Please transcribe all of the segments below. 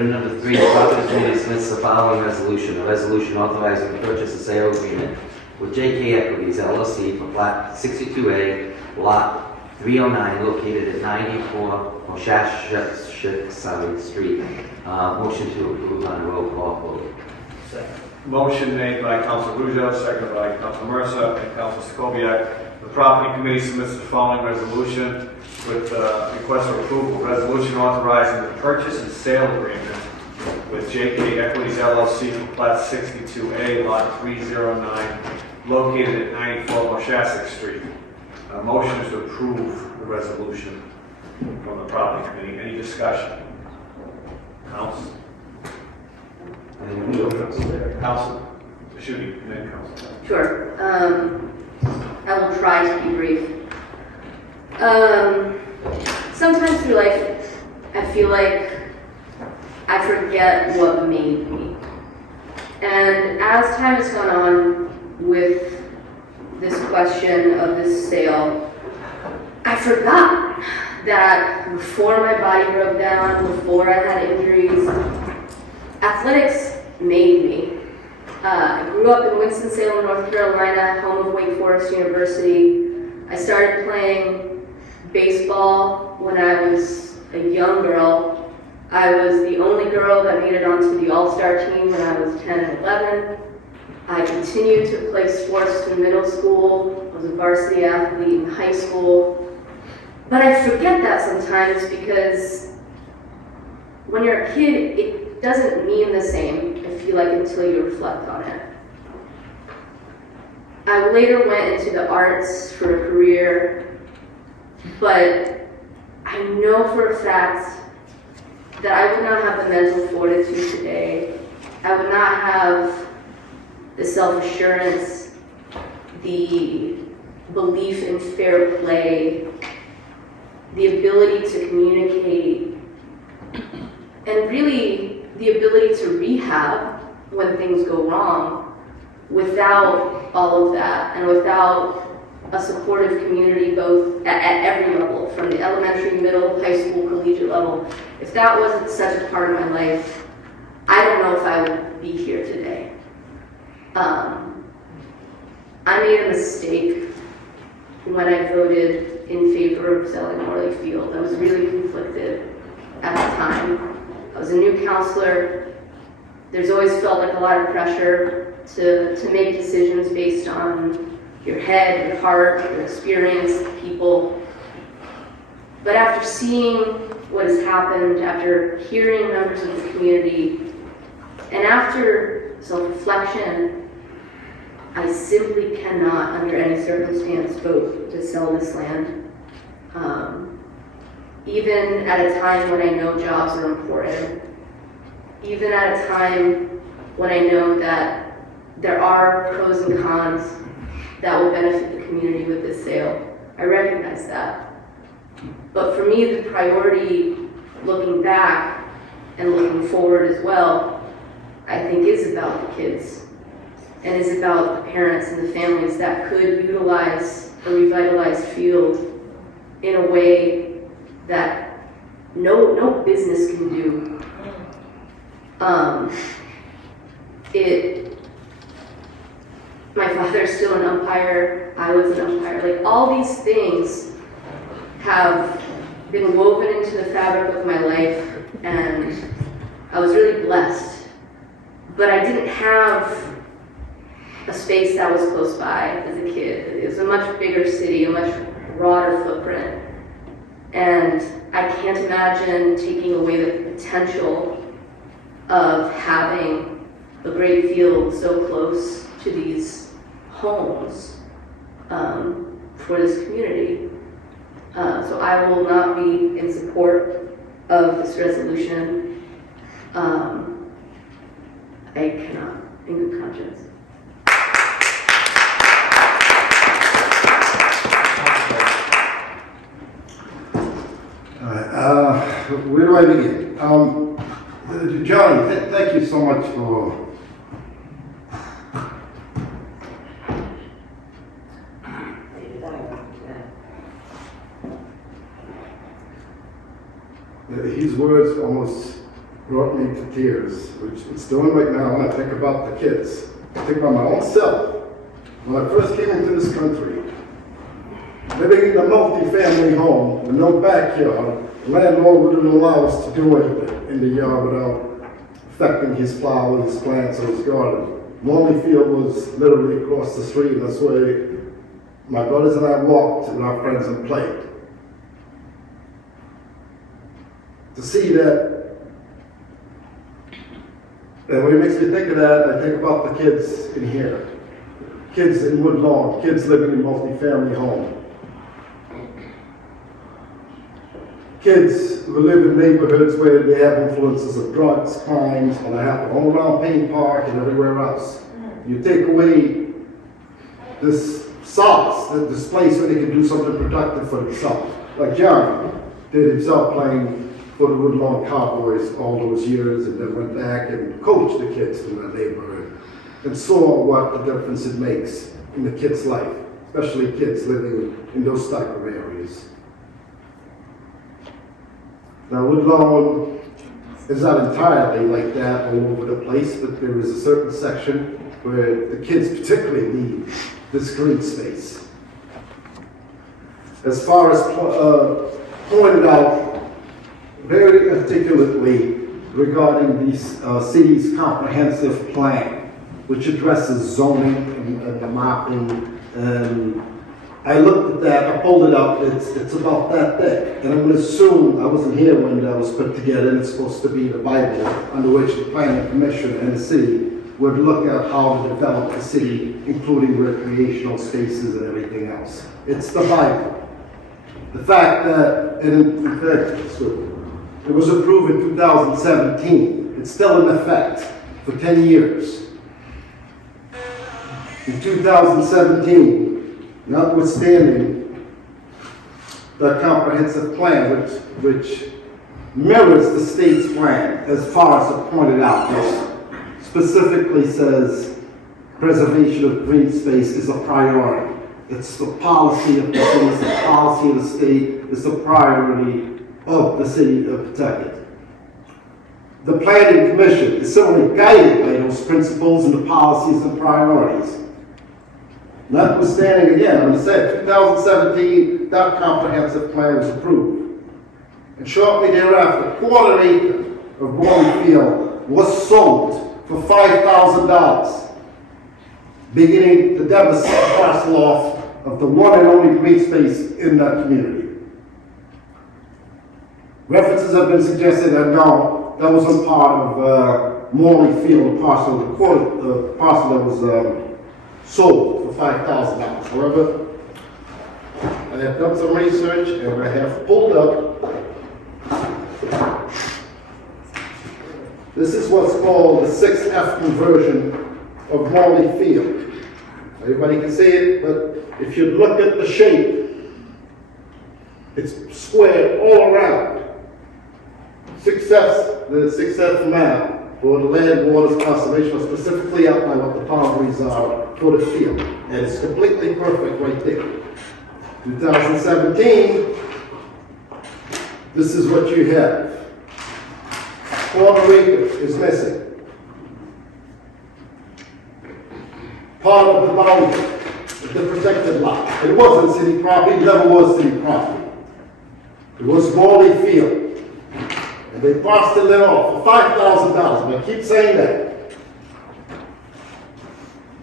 Number 3, the Pawtucket Committee submits the following resolution. A resolution authorizing the purchase and sale agreement with JK Equities LLC for Plat 62A, Lot 309, located at 94 Pawtucket Street. Motion to approve on a roll call vote. Second. Motion made by Councilor Ruggio, seconded by Councilor Mercer and Councilor Sokovic. The Property Committee submits the following resolution with request for approval. Resolution authorizing the purchase and sale agreement with JK Equities LLC for Plat 62A, Lot 309, located at 94 Pawtucket Street. Motion is to approve the resolution from the Property Committee. Any discussion? Council? Council? Shooty, and then Council. Sure. I will try to be brief. Sometimes through life, I feel like I forget what made me. And as time has gone on with this question of this sale, I forgot that before my body broke down, before I had injuries, athletics made me. I grew up in Winston-Salem, North Carolina, home of Wake Forest University. I started playing baseball when I was a young girl. I was the only girl that made it onto the All-Star team when I was 10 and 11. I continued to play sports through middle school. I was a varsity athlete in high school. But I forget that sometimes because when you're a kid, it doesn't mean the same, I feel like, until you reflect on it. I later went into the arts for a career, but I know for a fact that I would not have the mental fortitude today. I would not have the self-assurance, the belief in fair play, the ability to communicate, and really the ability to rehab when things go wrong without all of that and without a supportive community both at every level, from the elementary, middle, high school, collegiate level. If that wasn't such a part of my life, I don't know if I would be here today. I made a mistake when I voted in favor of selling Morley Field. I was really conflicted at the time. I was a new counselor. There's always felt like a lot of pressure to make decisions based on your head, your heart, your experience, people. But after seeing what has happened, after hearing members of the community, and after self-reflection, I simply cannot, under any circumstance, vote to sell this land. Even at a time when I know jobs are important, even at a time when I know that there are pros and cons that will benefit the community with this sale. I recognize that. But for me, the priority, looking back and looking forward as well, I think is about the kids and is about the parents and the families that could utilize a revitalized field in a way that no business can do. My father's still an umpire, I was an umpire. Like, all these things have been woven into the fabric of my life, and I was really blessed. But I didn't have a space that was close by as a kid. It was a much bigger city, a much broader footprint. And I can't imagine taking away the potential of having a great field so close to these homes for this community. So I will not be in support of this resolution. I cannot, in good conscience. Where do I begin? John, thank you so much for his words almost brought brought me to tears, which it's doing right now when I think about the kids. I think about my own self. When I first came into this country, living in a multi-family home with no backyard, the landlord wouldn't allow us to do anything in the yard without affecting his flowers, his plants, or his garden. Morley Field was literally across the street, and that's where my brothers and I walked with our friends and played. To see that, and when it makes me think of that, I think about the kids in here. Kids in Woodlawn, kids living in multi-family homes. Kids who live in neighborhoods where they have influences of drugs, crimes, and they happen all around Payne Park and everywhere else. You take away this solace, this place where they can do something productive for themselves. Like Johnny did himself playing for the Woodlawn Cowboys all those years, and then went back and coached the kids in that neighborhood and saw what the difference it makes in the kids' life, especially kids living in those type of areas. Now, Woodlawn is not entirely like that all over the place, but there is a certain section where the kids particularly need this green space. As far as pointed out very articulately regarding the city's comprehensive plan, which addresses zoning and the mapping, and I looked at that, I pulled it up, it's about that thick. And I'm going to assume, I wasn't here when that was put together, and it's supposed to be the Bible under which the Planning Commission and the city would look at how to develop the city, including recreational spaces and everything else. It's the Bible. The fact that, and in fact, it was approved in 2017. It's still in effect for 10 years. In 2017, notwithstanding the comprehensive plan, which mirrors the state's plan, as far as it pointed out, which specifically says preservation of green space is a priority. It's the policy of the city, it's the policy of the state, it's the priority of the city of Pawtucket. The Planning Commission is certainly guided by those principles and the policies and priorities. Notwithstanding, again, I'm going to say, 2017, that comprehensive plan was approved. And shortly thereafter, a quarter acre of Morley Field was sold for $5,000, beginning the devastating parcel off of the one and only green space in that community. References have been suggested that no, that wasn't part of Morley Field, the parcel that was sold for $5,000. However, I have done some research and I have pulled up. This is what's called the 6F conversion of Morley Field. Everybody can see it, but if you look at the shape, it's squared all around. The 6F map for the land waters conservation specifically outline what the boundaries are for the field. And it's completely perfect right there. 2017, this is what you have. Quarter acre is missing. Part of the boundary, the protected lot. It wasn't city property, it never was city property. It was Morley Field. And they parceled it off for $5,000. I keep saying that.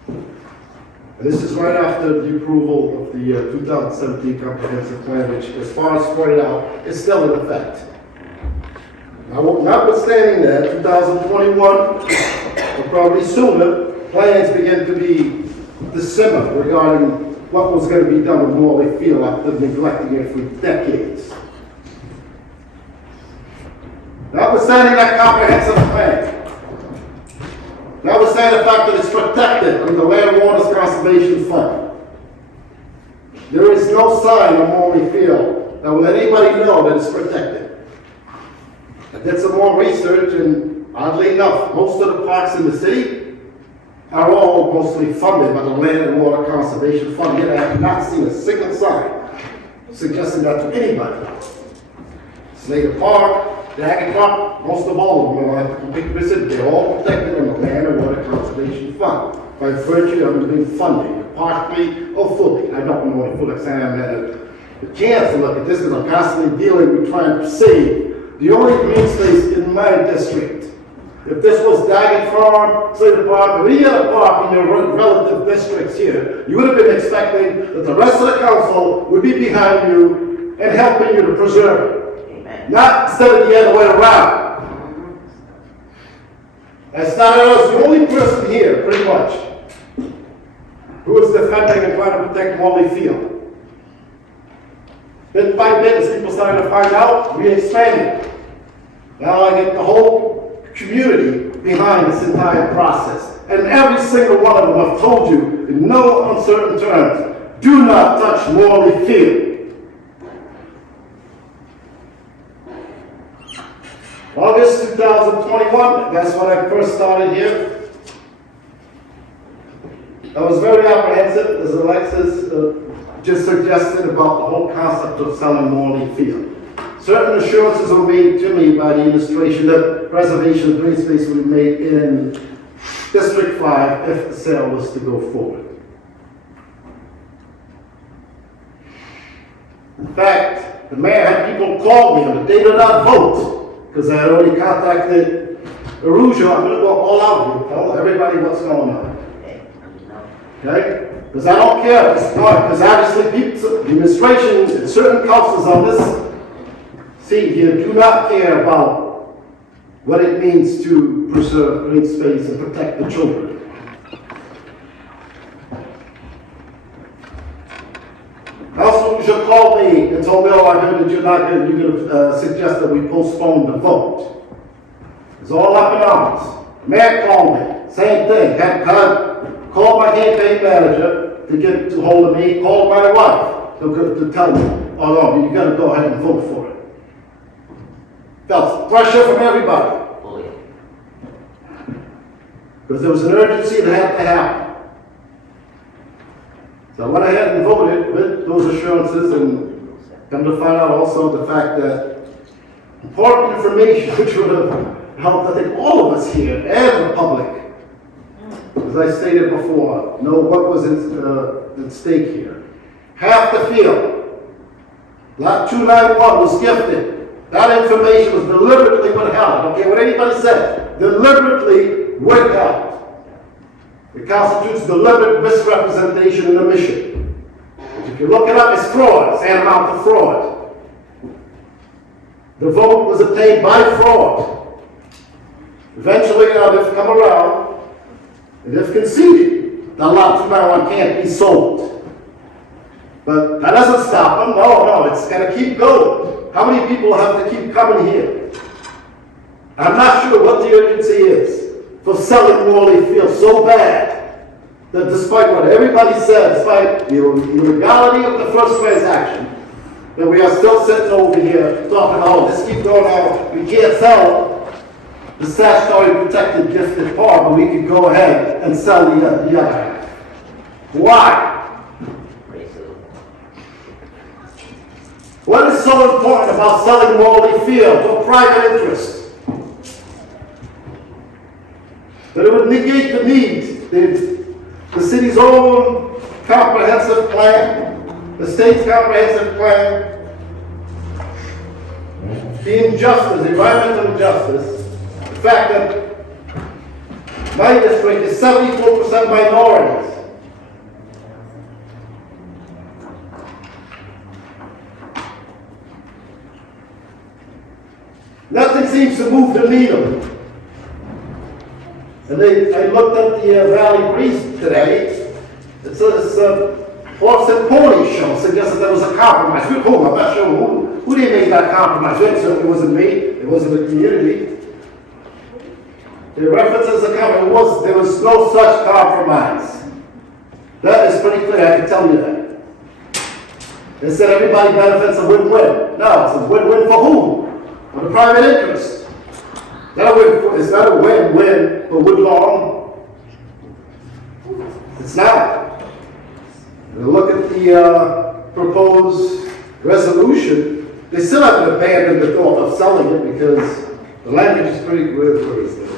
And this is right after the approval of the 2017 comprehensive plan, which, as far as pointed out, is still in effect. Now, notwithstanding that, 2021, or probably sooner, plans began to be disseminated regarding what was going to be done with Morley Field after neglecting it for decades. Notwithstanding that comprehensive plan, notwithstanding the fact that it's protected under the Land Waters Conservation Fund, there is no sign on Morley Field that will let anybody know that it's protected. I did some more research, and oddly enough, most of the parks in the city are all mostly funded by the Land and Water Conservation Fund, yet I have not seen a single sign suggesting that to anybody. Slater Park, Daggett Park, most of all of them are contiguous, they're all protected in the Land and Water Conservation Fund by virtue of it being funded, partially or fully. I don't know the full extent. I had a chance to look at this because I'm constantly dealing with trying to save the only green space in my district. If this was Daggett Farm, Slater Park, or any other park in your relative districts here, you would have been expecting that the rest of the council would be behind you and helping you to preserve it. Not instead of the other way around. I started out as the only person here, pretty much, who was defending and trying to protect Morley Field. Bit by bit, as people started to find out, we expanded. Now I get the whole community behind this entire process. And every single one of them have told you, in no uncertain terms, do not touch Morley Field. August 2021, that's when I first started here. I was very apprehensive, as Alexis just suggested, about the whole concept of selling Morley Field. Certain assurances were made to me by the administration that preservation of green space would be made in District 5 if the sale was to go forward. In fact, the mayor had people call me on the day of that vote, because I had already contacted Arujo. I'm going to go all out here, tell everybody what's going on. Okay? Because I don't care at this point, because obviously people, the administration and certain councils on this seat here do not care about what it means to preserve green space and protect the children. Councilor Arujo called me and told me, oh, I heard that you're going to suggest that we postpone the vote. It's all up in arms. Mayor called me, same thing. Had called my campaign manager to get to hold of me, called my wife to tell me, oh no, you got to go ahead and vote for it. Felt pressure from everybody. Because there was an urgency that had to happen. So I went ahead and voted with those assurances, and come to find out also the fact that important information, which would have helped, I think, all of us here and the public, as I stated before, know what was at stake here. Half the field, lot 291 was gifted. That information was deliberately withheld. I don't care what anybody said. Deliberately withheld. It constitutes deliberate misrepresentation and omission. If you look it up, it's fraud. It's tantamount to fraud. The vote was obtained by fraud. Eventually, now they've come around and they've conceded that lot 291 can't be sold. But that doesn't stop them. No, it's got to keep going. How many people have to keep coming here? I'm not sure what the urgency is for selling Morley Field so bad that despite what everybody said, despite the illegality of the first transaction, that we are still sitting over here talking, oh, this keeps going on. We can't sell the statutory protected gifted part, but we can go ahead and sell the other half. Why? What is so important about selling Morley Field to a private interest? That it would negate the need, the city's own comprehensive plan, the state's comprehensive plan, the injustice, the environmental injustice, the fact that my district is 74% minorities. Nothing seems to move the needle. And I looked at the Valley Breeze today. It says horse and pony show suggested there was a compromise. With whom? I'm not sure who they made that compromise with. So it wasn't me. It wasn't the community. The references a compromise. There was no such compromise. That is pretty clear. I can tell you that. They said everybody benefits a win-win. No, it's a win-win for whom? For the private interest. It's not a win-win for Woodlawn. It's not. And look at the proposed resolution. They still haven't abandoned the thought of selling it because the language is pretty good. Where is it?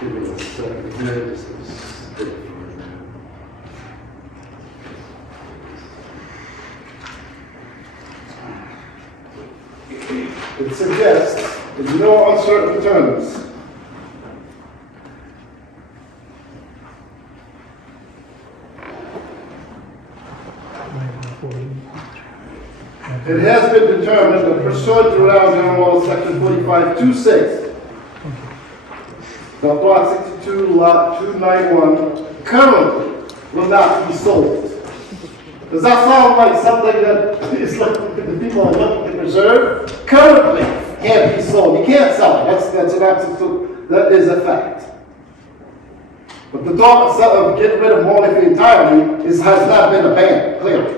Give me a second here, just to stick for it. It suggests, in no uncertain terms, it has been determined that pursuant to Rhode Island General Law, Section 4526, the Plot 62, Lot 291, currently will not be sold. Does that sound like something that is like the people are looking to preserve? Currently can't be sold. You can't sell it. That's an absolute, that is a fact. But the thought of getting rid of Morley Field entirely has not been abandoned, clearly.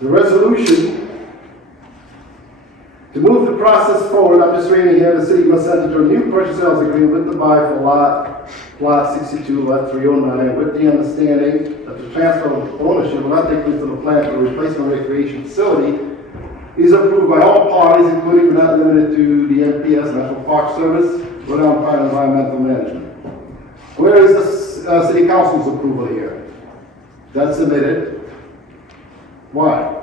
The resolution to move the process forward, I'm just reading here, the city must enter into a new purchase sales agreement with the buyer for plot 62, lot 309, with the understanding that the transfer of ownership will not take place to the plant for replacement recreation facility is approved by all parties, including but not limited to the NPS, National Park Service, Rhode Island Pride Environmental Management. Where is the city council's approval here? That's submitted. Why?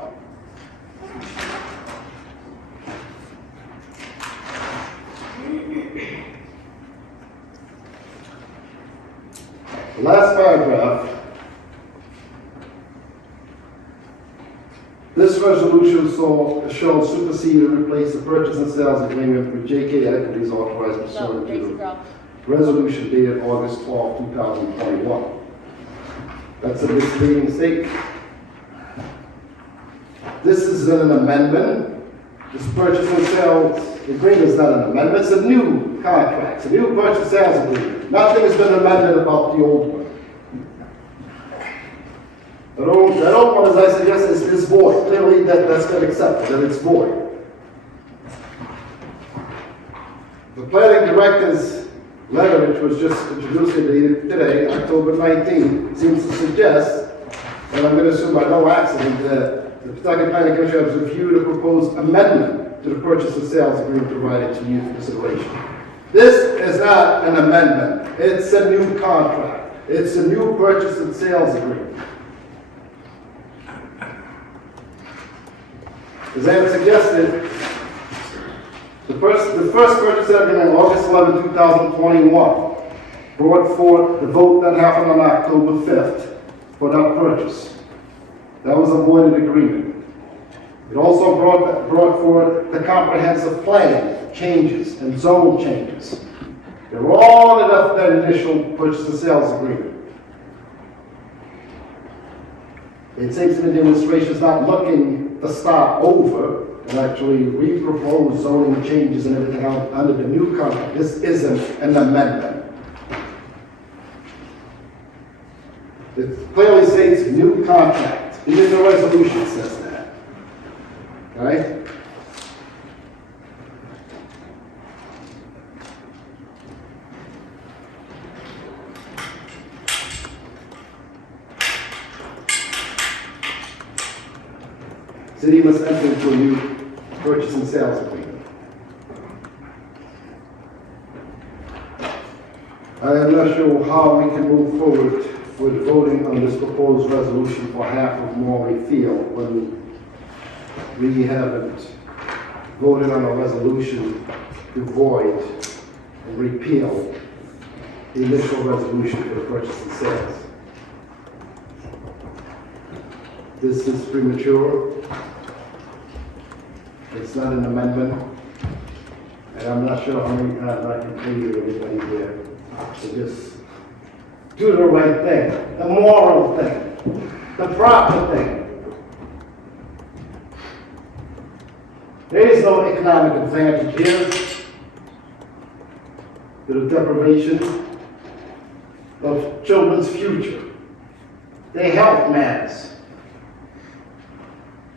The last paragraph. This resolution shall supersede and replace the purchase and sales agreement with JK Equities authorized pursuant to the resolution dated August 12, 2021. That's a misleading statement. This is an amendment. This purchase and sales agreement is not an amendment. It's a new contract. It's a new purchase and sales agreement. Nothing has been amended about the old one. That old one, as I suggest, is void. Clearly, that's been accepted, that it's void. The planning director's letter, which was just introduced today, October 19, seems to suggest, and I'm going to assume by no accident, that the Pawtucket Planning Commission has reviewed a proposed amendment to the purchase and sales agreement provided to you for consideration. This is not an amendment. It's a new contract. It's a new purchase and sales agreement. As I had suggested, the first purchase agreement on August 11, 2021 brought forth the vote that happened on October 5th for that purchase. That was a voided agreement. It also brought forth the comprehensive plan changes and zone changes. They were all in that initial purchase and sales agreement. It seems to me the administration is not looking to start over and actually re-propose zoning changes and everything else under the new contract. This isn't an amendment. It clearly states new contract. Even the resolution says that. Right? City must enter into a new purchase and sales agreement. I am not sure how we can move forward with voting on this proposed resolution for half of Morley Field when we haven't voted on a resolution to void and repeal the initial resolution for the purchase and sales. This is premature. It's not an amendment, and I'm not sure how many times I can plead with anybody here to just do the right thing, the moral thing, the proper thing. There is no economic advantage here. to the deprivation of children's future. Their health matters.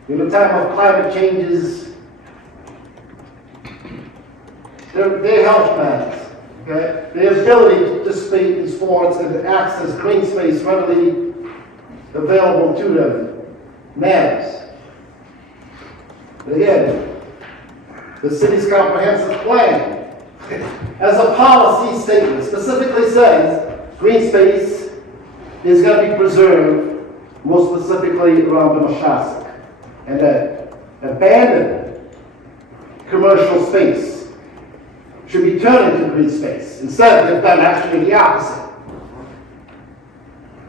In the time of climate changes, their health matters. Okay? Their ability to participate in sports and to access green space readily available to them matters. But again, the city's comprehensive plan, as a policy statement, specifically says green space is going to be preserved, most specifically around the Mashasik, and that abandoned commercial space should be turned into green space. Instead, they've done actually the opposite.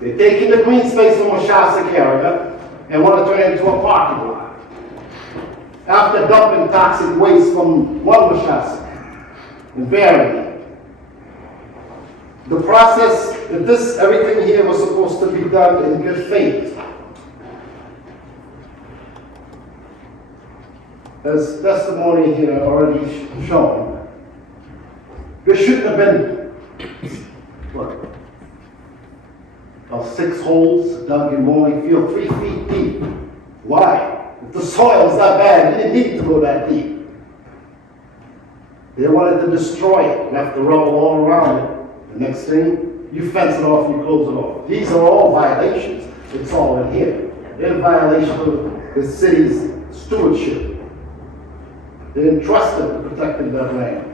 They're taking the green space from Mashasik area and want to turn it into a parking lot. After dumping toxic waste from one Mashasik and burying it. The process, that everything here was supposed to be done in good faith. As testimony here already shown, there shouldn't have been, what, 6 holes dug in Morley Field, 3 feet deep. Why? If the soil is that bad, you didn't need to go that deep. They wanted to destroy it, left the rubble all around it. The next thing, you fence it off, you close it off. These are all violations. It's all in here. They're in violation of the city's stewardship. They're entrusted to protecting that land.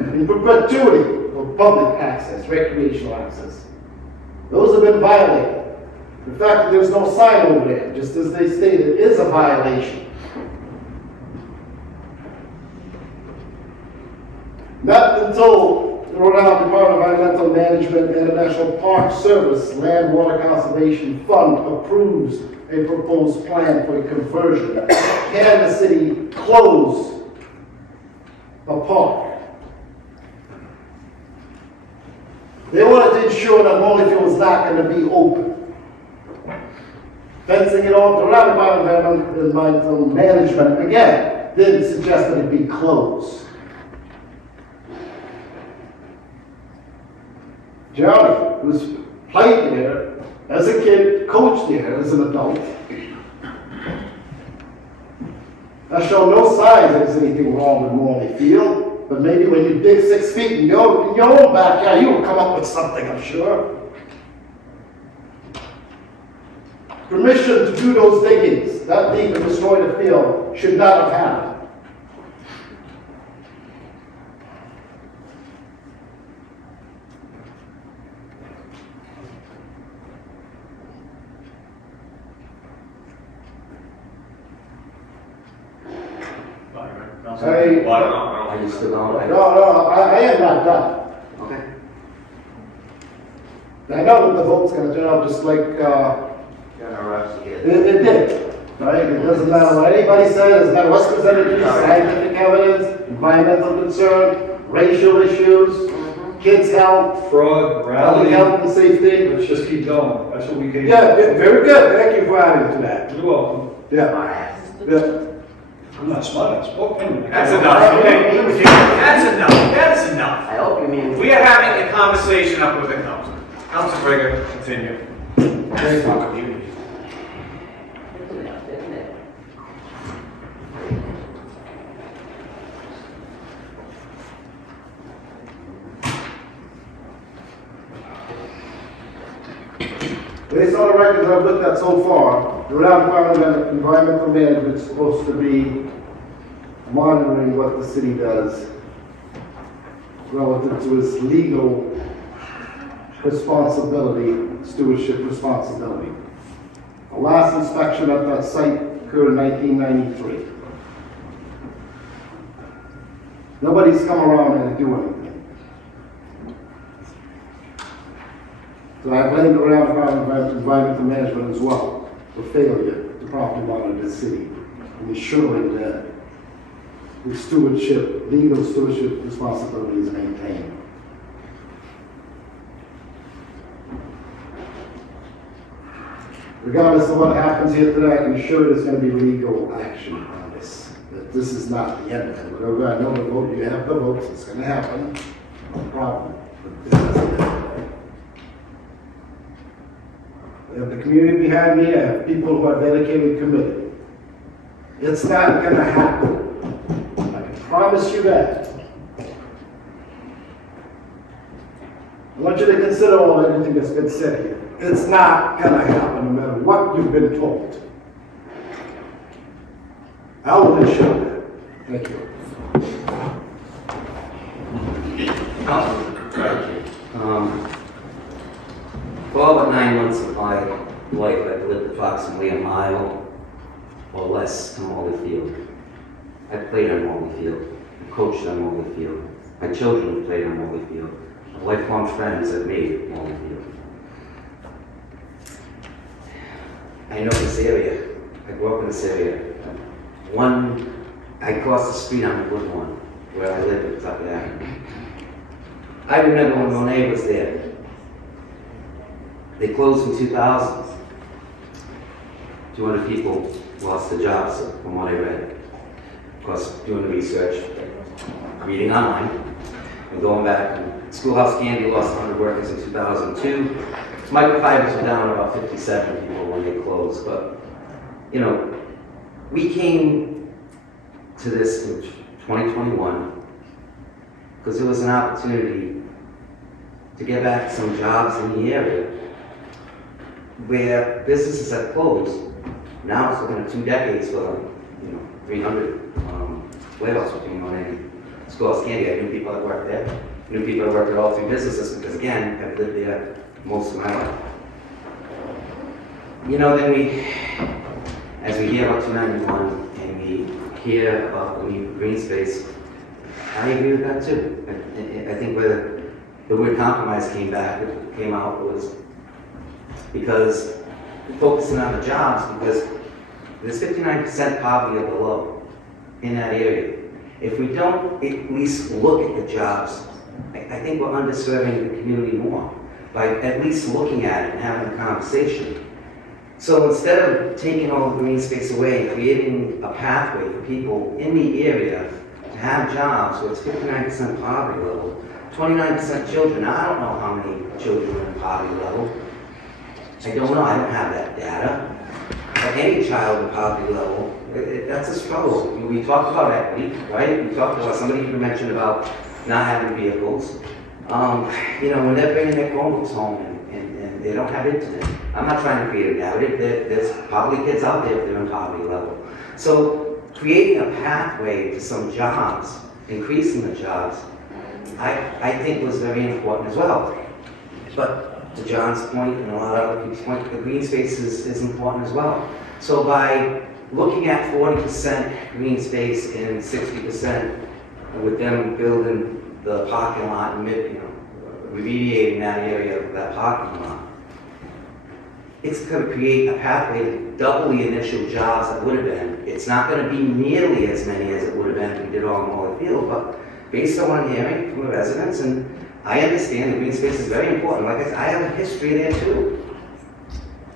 In perpetuity for public access, recreational access. Those have been violated. The fact that there's no sign over there, just as they stated, is a violation. Not until the Rhode Island Department of Environmental Management and the National Park Service Land Water Conservation Fund approves a proposed plan for a conversion can the city close a park. They wanted to ensure that Morley Field was not going to be open. Fencing it off, the Rhode Island Department of Environmental Management, again, didn't suggest that it be closed. Johnny, who's played there as a kid, coached there as an adult, I show no signs that there's anything wrong with Morley Field, but maybe when you dig 6 feet in your own backyard, you will come up with something, I'm sure. Permission to do those diggings, that deep and destroy the field, should not have happened. Are you still going? No, I am not done. Okay. I know that the vote's going to turn out just like it did, right? It doesn't matter what anybody says, it doesn't matter what's presented to you, scientific evidence, environmental concern, racial issues, kids' health, Fraud, public morality. health and safety. Let's just keep going. That's what we came. Yeah, very good. Thank you for adding to that. You're welcome. Yeah. Yeah. I'm not smart, I spoke anyway. That's enough, okay? That's enough, that's enough. I hope you mean. We are having a conversation up with the council. Council Brigger, continue. Thank you. Based on the records I've looked at so far, the Rhode Island Department of Environmental Management is supposed to be monitoring what the city does relative to its legal responsibility, stewardship responsibility. The last inspection at that site occurred in 1993. Nobody's come around and do anything. So I blame the Rhode Island Department of Environmental Management as well for failure to properly monitor the city and ensuring that the stewardship, legal stewardship responsibility is maintained. Regardless of what happens here today, I can assure you there's going to be legal action on this. That this is not the end of it. Whatever I know the vote, you have the votes, it's going to happen. problem with business. We have the community behind me, I have people who are dedicated and committed. It's not gonna happen. I can promise you that. I want you to consider everything that's been said here. It's not gonna happen, no matter what you've been told. I will ensure that. Thank you. For all but 9 months of my life, I've lived approximately a mile or less to Morley Field. I played on Morley Field, I coached on Morley Field. My children have played on Morley Field. My lifelong friends have made Morley Field. I know this area. I grew up in this area. I crossed the street on Woodlawn, where I live in Pawtucket. I remember when Monet was there. They closed in 2000. 200 people lost their jobs from what I read. Of course, doing the research, reading online, and going back. Schoolhouse Candy lost 100 workers in 2002. Microfibers were down about 57 people when they closed. But, you know, we came to this in 2021 because there was an opportunity to get back some jobs in the area where businesses had closed. Now it's looking at 2 decades for, 300 layoffs between Monet and Schoolhouse Candy. I knew people that worked there. I knew people that worked at all 3 businesses because, again, I've lived there most of my life. Then as we hear about 291 and we hear about the need for green space, I agree with that too. I think where the word compromise came out was because focusing on the jobs, because there's 59% poverty or below in that area. If we don't at least look at the jobs, I think we're underserving the community more by at least looking at it and having a conversation. So instead of taking all the green space away, creating a pathway for people in the area to have jobs where it's 59% poverty level, 29% children. Now, I don't know how many children are in poverty level. I don't know, I don't have that data. But any child in poverty level, that's a struggle. We talked about equity, right? We talked about, somebody even mentioned about not having vehicles. When they're bringing their Chromebooks home and they don't have internet. I'm not trying to create a narrative. There's probably kids out there if they're in poverty level. So creating a pathway to some jobs, increasing the jobs, I think was very important as well. But to John's point and a lot of other people's point, the green space is important as well. So by looking at 40% green space and 60% with them building the parking lot and remediating that area of that parking lot, it's going to create a pathway to double the initial jobs that would have been. It's not going to be nearly as many as it would have been if we did all in Morley Field, but based on what I'm hearing from the residents, and I understand the green space is very important. Like I said, I have a history there too.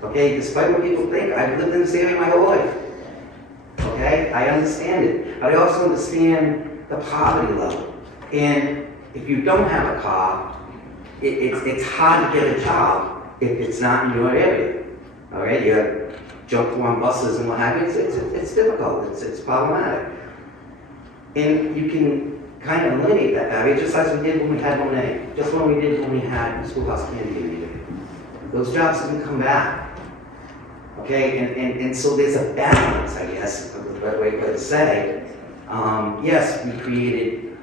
Okay, despite what people think, I've lived in this area my whole life. Okay, I understand it, but I also understand the poverty level. And if you don't have a car, it's hard to get a job if it's not in your area. All right, you jump on buses and what have you. It's difficult. It's problematic. And you can kind of eliminate that barrier just as we did when we had Monet, just when we did when we had Schoolhouse Candy in the area. Those jobs didn't come back. Okay, and so there's a balance, I guess, is the right way to say. Yes, we created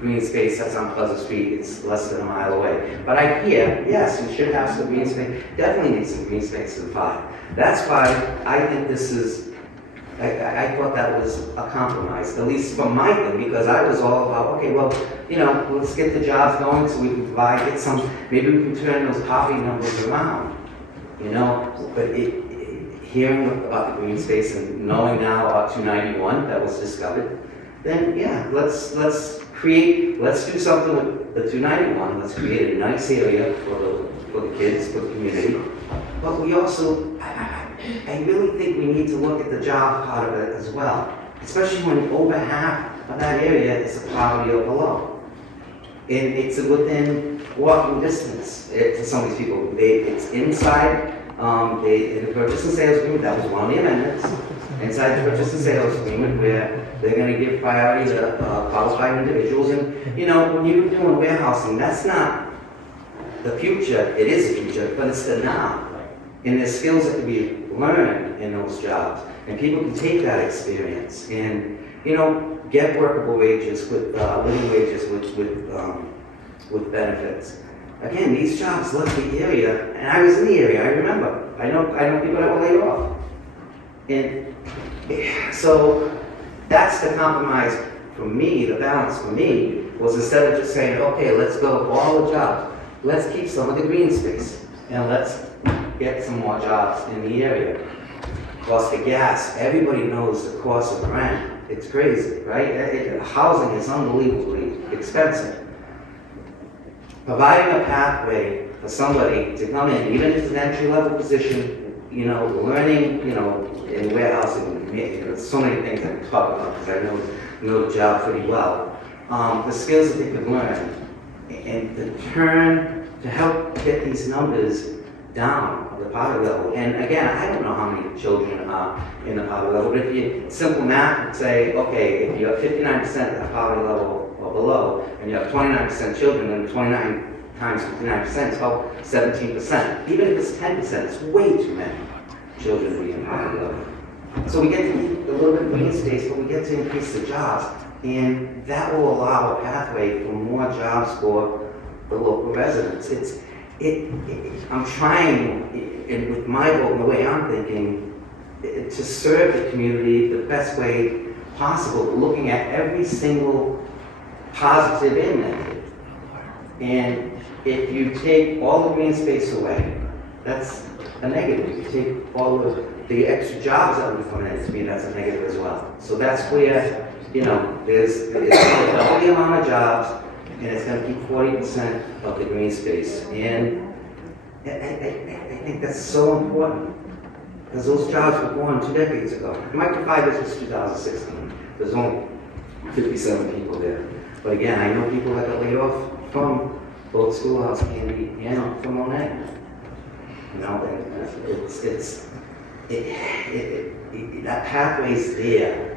green space that's on Pleasant Street. It's less than a mile away. But I hear, yes, we should have some green space. Definitely need some green space in 5. That's why I think this is, I thought that was a compromise, at least from my thing, because I was all about, okay, well, let's get the jobs going so we can get some, maybe we can turn those poverty numbers around, but hearing about the green space and knowing now about 291 that was discovered, then yeah, let's do something with the 291. Let's create a nice area for the kids, for the community. But we also, I really think we need to look at the job part of it as well, especially when over half of that area is a poverty or below. And it's within walking distance to some of these people. It's inside, in the purchase and sales agreement, that was one of the amendments. Inside the purchase and sales agreement where they're gonna give priority to qualified individuals. And, you know, when you're doing warehousing, that's not the future. It is the future, but it's the now. And there's skills that can be learned in those jobs. And people can take that experience and, you know, get workable wages with, living wages with benefits. Again, these jobs left the area, and I was in the area, I remember. I know people that were laid off. And so that's the compromise for me, the balance for me, was instead of just saying, okay, let's go all the jobs, let's keep some of the green space, and let's get some more jobs in the area. Cost of gas, everybody knows the cost of rent. It's crazy, right? Housing is unbelievably expensive. Providing a pathway for somebody to come in, even if it's an entry-level position, you know, learning, you know, in warehousing, there's so many things I can talk about because I know the job pretty well. The skills that they could learn and to help get these numbers down at the poverty level. And again, I don't know how many children are in the poverty level, but if you, simple math would say, okay, if you have 59% at the poverty level or below, and you have 29% children, then 29 times 59% is about 17%. Even if it's 10%, it's way too many children to be in the poverty level. So we get to keep a little bit of green space, but we get to increase the jobs, and that will allow a pathway for more jobs for the local residents. I'm trying, and with my vote and the way I'm thinking, to serve the community the best way possible, looking at every single positive in it. And if you take all the green space away, that's a negative. If you take all the extra jobs that would come in, to me, that's a negative as well. So that's where, you know, it's going to double the amount of jobs, and it's going to keep 40% of the green space. And I think that's so important, because those jobs were born 2 decades ago. Microfibers was 2016. There's only 57 people there. But again, I know people that got laid off from both Schoolhouse Candy and from Monet. You know, and that pathway's there.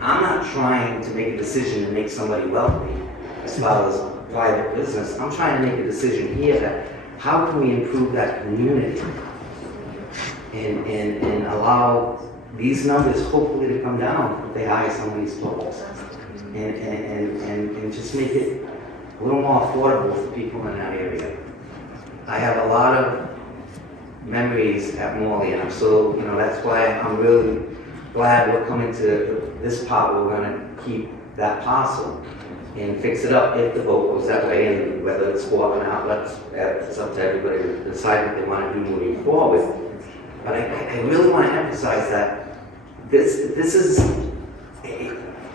I'm not trying to make a decision to make somebody wealthy as far as private business. I'm trying to make a decision here that how can we improve that community and allow these numbers hopefully to come down if they hire some of these folks and just make it a little more affordable for people in that area. I have a lot of memories at Morley, and I'm so, you know, that's why I'm really glad we're coming to this part where we're going to keep that parcel and fix it up if the vote goes that way, and whether it's for or not, it's up to everybody to decide what they want to do moving forward. But I really want to emphasize that this is,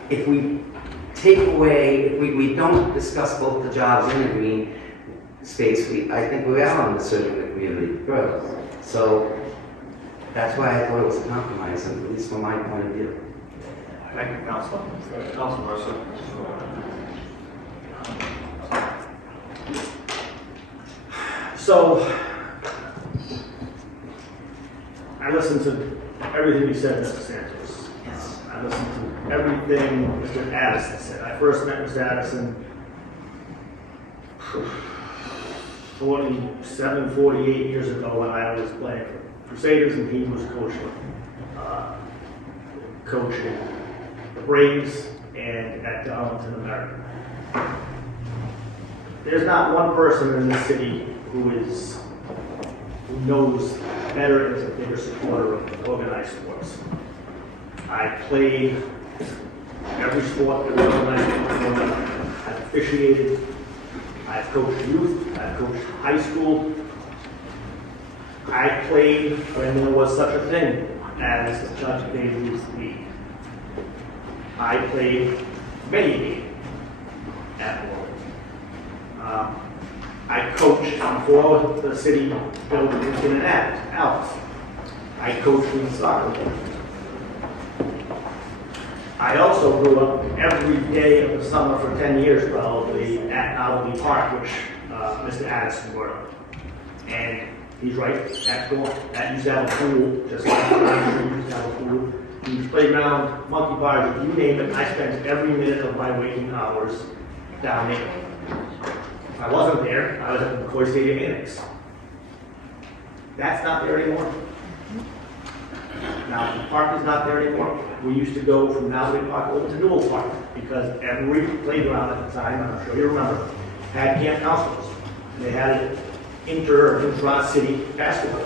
if we take away, if we don't discuss both the jobs and the green space, I think we are on the serving the community further. So that's why I thought it was a compromise, at least from my point of view. Thank you, Councilor. Councilor Mercer. So, I listened to everything you said, Mr. Santos. Yes. I listened to everything Mr. Addison said. I first met Mr. Addison 48 years ago when I was playing for Crusaders and he was coaching the Braves and at Darlington America. There's not one person in this city who knows better and is a bigger supporter of organized sports. I played every sport that was organized. I've officiated. I've coached youth. I've coached high school. I played when there was such a thing as the Pawtucket City Youth League. I played many games at Morley. I coached before the city built Lincoln and Alps. I coached in soccer. I also grew up every day of the summer for 10 years probably at Novelty Park, which Mr. Addison brought up. And he's right, that's gone. That used to have a pool, just like the used to have a pool. Huge playground, monkey bars, you name it. I spent every minute of my waking hours down there. If I wasn't there, I was at the McCoy Stadium Annex. That's not there anymore. Now, the park is not there anymore. We used to go from Novelty Park over to Newell Park because every playground at the time, and I'm sure you remember, had camp counselors. They had an intra-city basketball.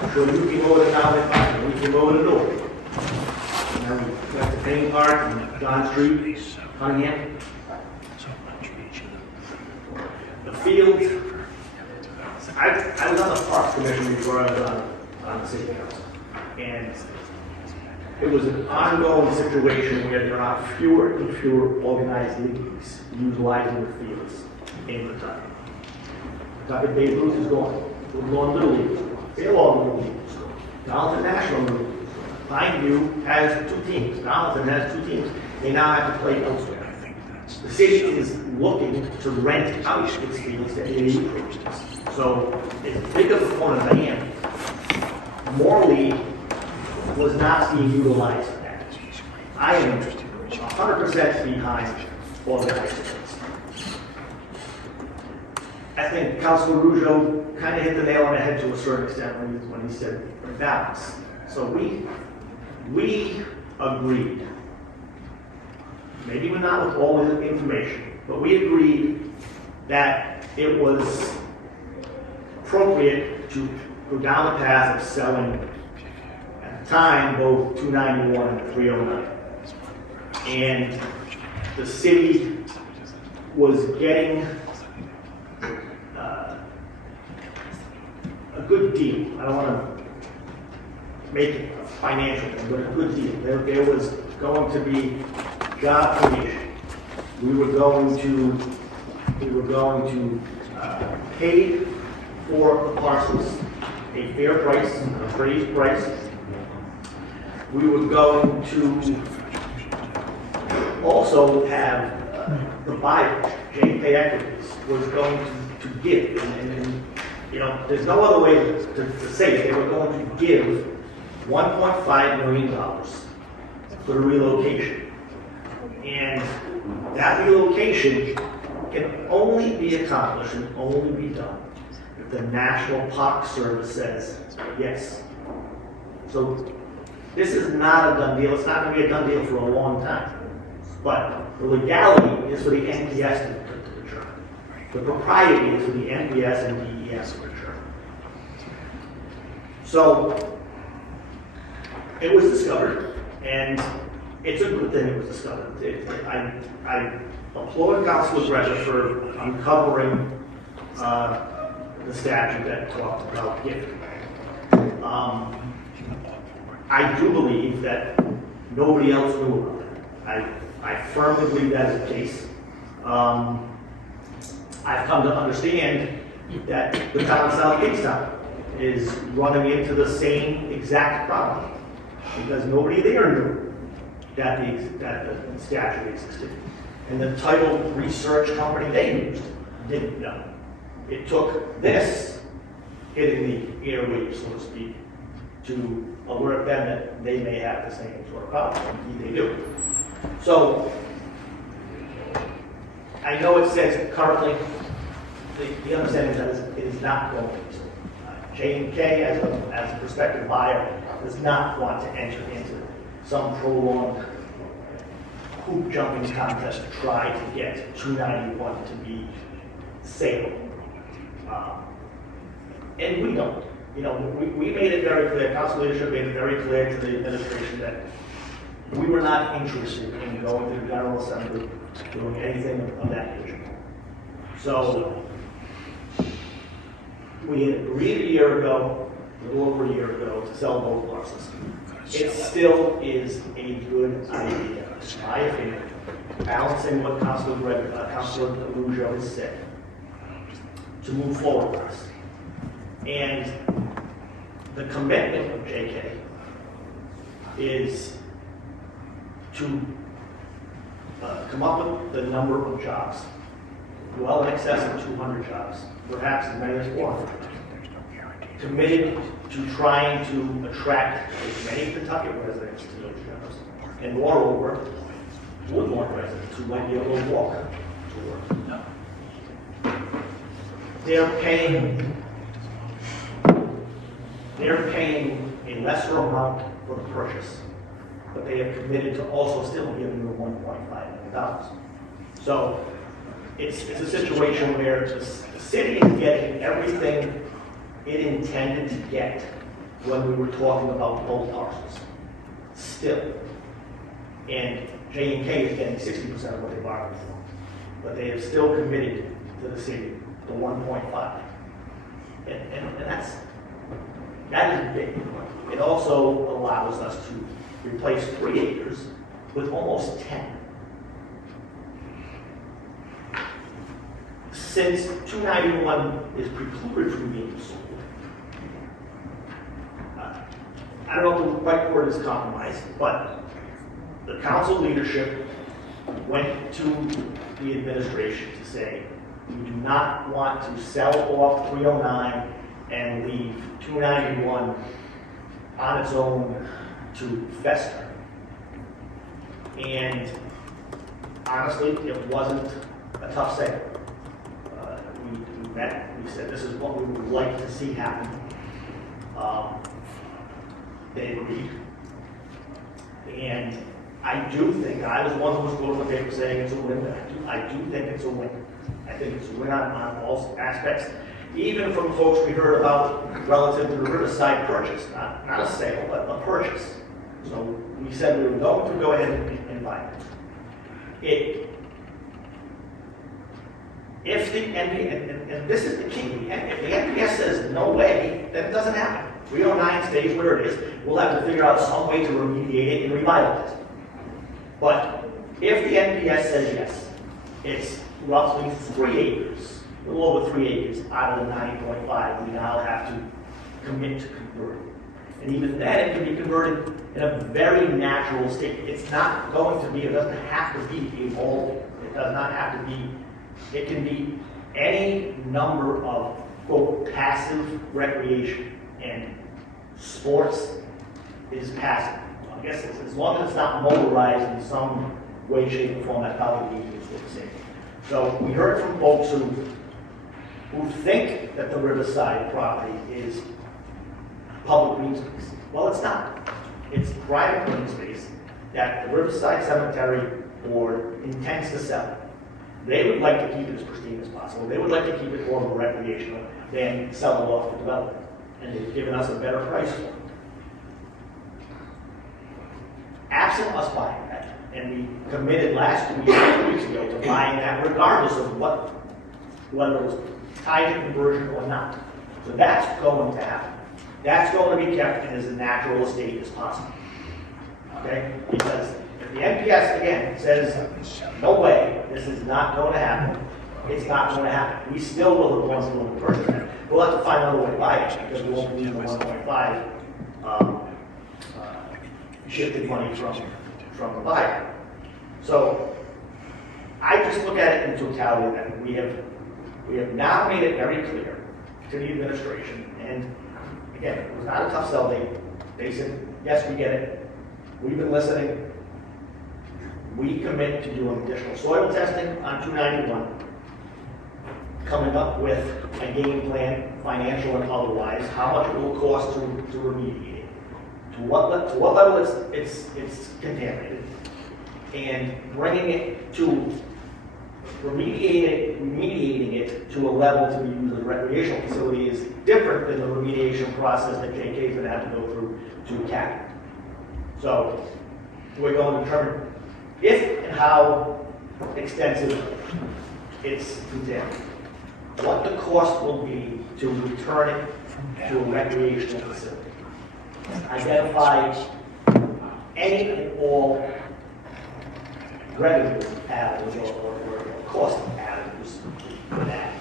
I'm sure you came over to Novelty Park and we came over to Newell. And then we went to Payne Park and John Street, Cunningham. The field, I was on the Parks Commission before I was on the City Council. And it was an ongoing situation where there are fewer and fewer organized leagues utilizing the fields in Pawtucket. Pawtucket Bay Ruth is gone. Woodlawn Little League is gone. Fairlawn Little League is gone. Darlington National Little League is gone. Pineview has 2 teams. Darlington has 2 teams. They now have to play elsewhere. The city is looking to rent out its fields to AAU programs. So, as big of a proponent as I am, Morley was not being utilized for that. I am 100% behind organized sports. I think Councilor Rougeau kind of hit the nail on the head to a certain extent when he said balance. So we agreed. Maybe we're not with all the information, but we agreed that it was appropriate to go down the path of selling, at the time, both 291 and 309. And the city was getting a good deal. I don't want to make it a financial thing, but a good deal. There was going to be job creation. We were going to pay for the parcels a fair price, an appraised price. We were going to also have the buyer, JK Equities, was going to give, and you know, there's no other way to say it. They were going to give $1.5 million for the relocation. And that relocation can only be accomplished and only be done if the National Park Service says yes. So this is not a done deal. It's not going to be a done deal for a long time. But the legality is for the NPS to determine. The propriety is for the NPS and DES to determine. So it was discovered, and it's a good thing it was discovered. I applaud Councilor Mercer for uncovering the statute that talked about gifting. I do believe that nobody else knew about it. I firmly believe that is the case. I've come to understand that the town of South Kingstown is running into the same exact problem because nobody there knew that the statute existed. And the title research company they used didn't know. It took this hitting the airwaves, so to speak, to alert them that they may have the same sort of problem. Indeed, they do. So, I know it says currently, the understanding is that it is not going to. J&K, as a prospective buyer, does not want to enter into some prolonged hoop jumping contest to try to get 291 to be saleable. And we don't. You know, we made it very clear, council leadership made it very clear to the administration that we were not interested in going to the General Assembly, doing anything of that nature. So, we had agreed a year ago, a little over a year ago, to sell both parcels. It still is a good idea, in my opinion, balancing what Councilor Rougeau has said, to move forward with this. And the commitment of JK is to come up with the number of jobs, well in excess of 200 jobs, perhaps as many as 400. Committed to trying to attract as many Pawtucket residents to those jobs, and moreover, Woodlawn residents who might be able to walk to work. They're paying a lesser amount for the purchase, but they have committed to also still giving them $1.5 million. So it's a situation where the city is getting everything it intended to get when we were talking about both parcels. Still. And J&K is getting 60% of what they bargained for. But they have still committed to the city the 1.5. And that is big. It also allows us to replace 3 acres with almost 10. Since 291 is precluded from being sold, I don't know if the right word is compromise, but the council leadership went to the administration to say, we do not want to sell off 309 and leave 291 on its own to fester. And honestly, it wasn't a tough sale. We met, we said this is what we would like to see happen. They agreed. And I do think, I was one who was quoted in the paper saying it's a win, but I do think it's a win. I think it's a win on all aspects, even from folks we heard about relative to the Riverside purchase, not a sale, but a purchase. So we said we were going to go ahead and buy it. If the NPS, and this is the key, if the NPS says no way, then it doesn't happen. 309 stays where it is. We'll have to figure out some way to remediate it and revitalize it. But if the NPS says yes, it's roughly 3 acres, a little over 3 acres out of the 9.5 we now have to commit to convert. And even then, it can be converted in a very natural state. It's not going to be, it doesn't have to be evolving. It does not have to be, it can be any number of, quote, passive recreation. And sports is passive. I guess as long as it's not motorized in some way, shape, or form, that probably be used the same. So we heard from folks who think that the Riverside property is public green space. Well, it's not. It's private green space that the Riverside Cemetery Board intends to sell. They would like to keep it as pristine as possible. They would like to keep it more of a recreational than sell it off to development. And they've given us a better price for it. Absent us buying that, and we committed last 2 weeks ago to buying that regardless of whether it was tied to conversion or not. So that's going to happen. That's going to be kept in as natural a state as possible. Okay? Because if the NPS, again, says, no way, this is not going to happen, it's not going to happen. We still will have gone through the purchase that. We'll have to find another way to buy it because we won't use the 1.5 shifted money from the buyer. So I just look at it in totality that we have now made it very clear to the administration. And again, it was not a tough sell. They said, yes, we get it. We've been listening. We commit to doing additional soil testing on 291. Coming up with a game plan, financial and otherwise, how much it will cost to remediate it, to what level it's contaminated, and bringing it to remediating it to a level to be used as a recreational facility is different than the remediation process that JK is going to have to go through to cap. So we're going to determine if and how extensive it's contaminated. What the cost will be to return it to a recreational facility. Identify any and all revenue avenues or cost avenues for that.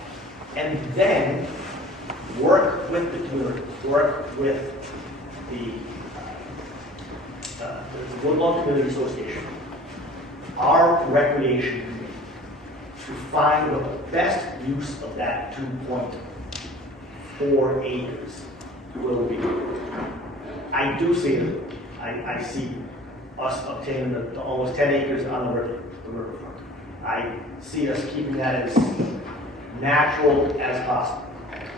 And then work with the community, work with the Woodlawn Community Association, our recreation committee to find what the best use of that 2.4 acres will be. I do see it. I see us obtaining the almost 10 acres on the riverfront. I see us keeping that as natural as possible.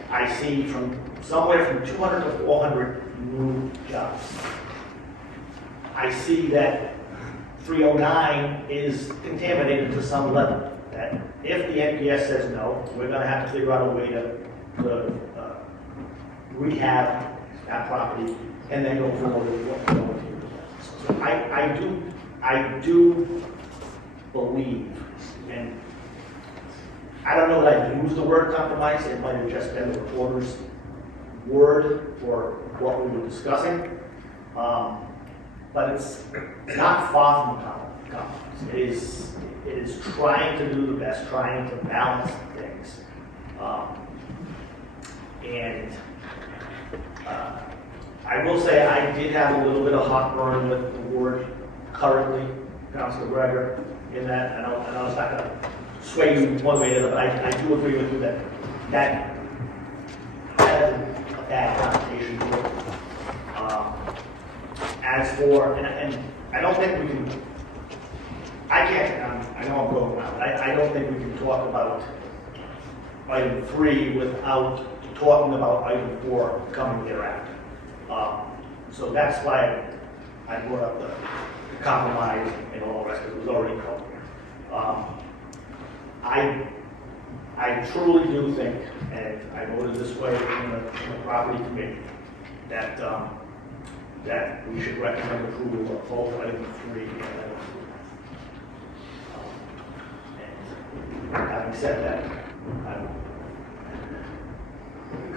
I see from somewhere from 200 to 400 new jobs. I see that 309 is contaminated to some level. That if the NPS says no, we're going to have to figure out a way to rehab that property and then go forward with what we're going to do. So I do believe, and I don't know that I'd use the word compromise, it might have just been the reporter's word for what we were discussing. But it's not far from compromise. It is trying to do the best, trying to balance things. I will say I did have a little bit of heartburn with the word currently, Councilor Gregor, in that, and I was not going to sway you one way or the other, but I do agree with you that has a bad connotation to it. As for, and I don't think we can, I know I'm going now, but I don't think we can talk about item 3 without talking about item 4 coming thereafter. So that's why I brought up the compromise and all the rest, because it was already covered. I truly do think, and I voted this way in the property committee, that we should recommend approval of both item 3 and item 4. And having said that,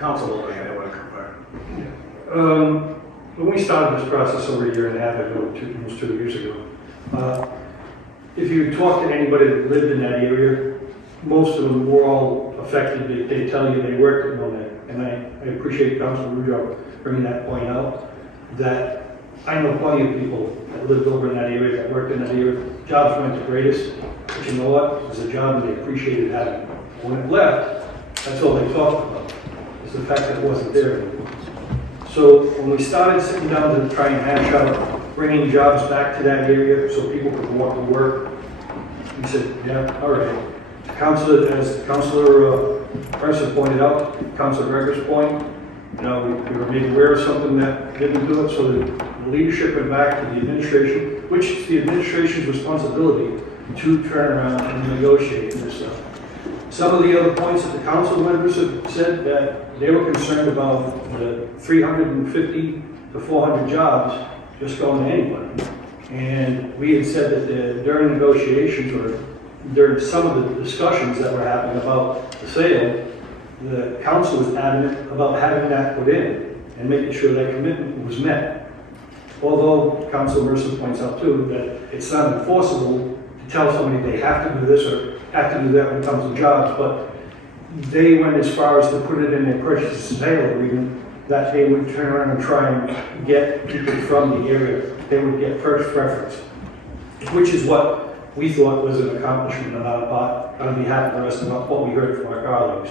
Councilor Alpha, I want to confirm. When we started this process over a year and a half ago, almost 2 years ago, if you talk to anybody that lived in that area, most of them were all affected. They tell you they worked at one day. And I appreciate Councilor Rujo bringing that point out, that I know plenty of people that lived over in that area, that worked in that area. Jobs weren't the greatest, but you know what? It was a job and they appreciated having it. When it left, that's all they talked about, is the fact that it wasn't there anymore. So when we started sitting down to try and hash out bringing jobs back to that area so people could walk to work, we said, yeah, all right. As Councilor Mercer pointed out, Councilor Gregor's point, we were made aware of something that didn't do it, so the leadership went back to the administration, which is the administration's responsibility to turn around and negotiate this stuff. Some of the other points that the council members have said that they were concerned about the 350 to 400 jobs just going to anyone. And we had said that during negotiations or during some of the discussions that were happening about the sale, the council was adamant about having that put in and making sure that commitment was met. Although Councilor Mercer points out too that it's not enforceable to tell somebody they have to do this or have to do that when it comes to jobs, but they went as far as to put it in their purchase and sale agreement that they would turn around and try and get people from the area. They would get first preference, which is what we thought was an accomplishment on our part on behalf of the rest of what we heard from our colleagues.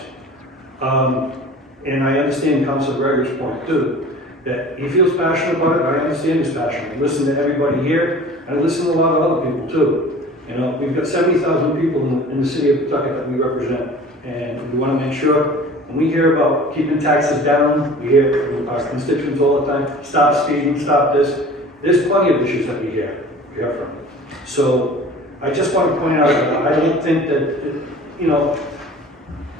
And I understand Councilor Gregor's point too, that he feels passionate about it. I understand his passion. I listen to everybody here, and I listen to a lot of other people too. We've got 70,000 people in the city of Pawtucket that we represent, and we want to make sure when we hear about keeping taxes down, we hear from our constituents all the time, stop speeding, stop this. There's plenty of issues that we hear from. So I just want to point out that I don't think that,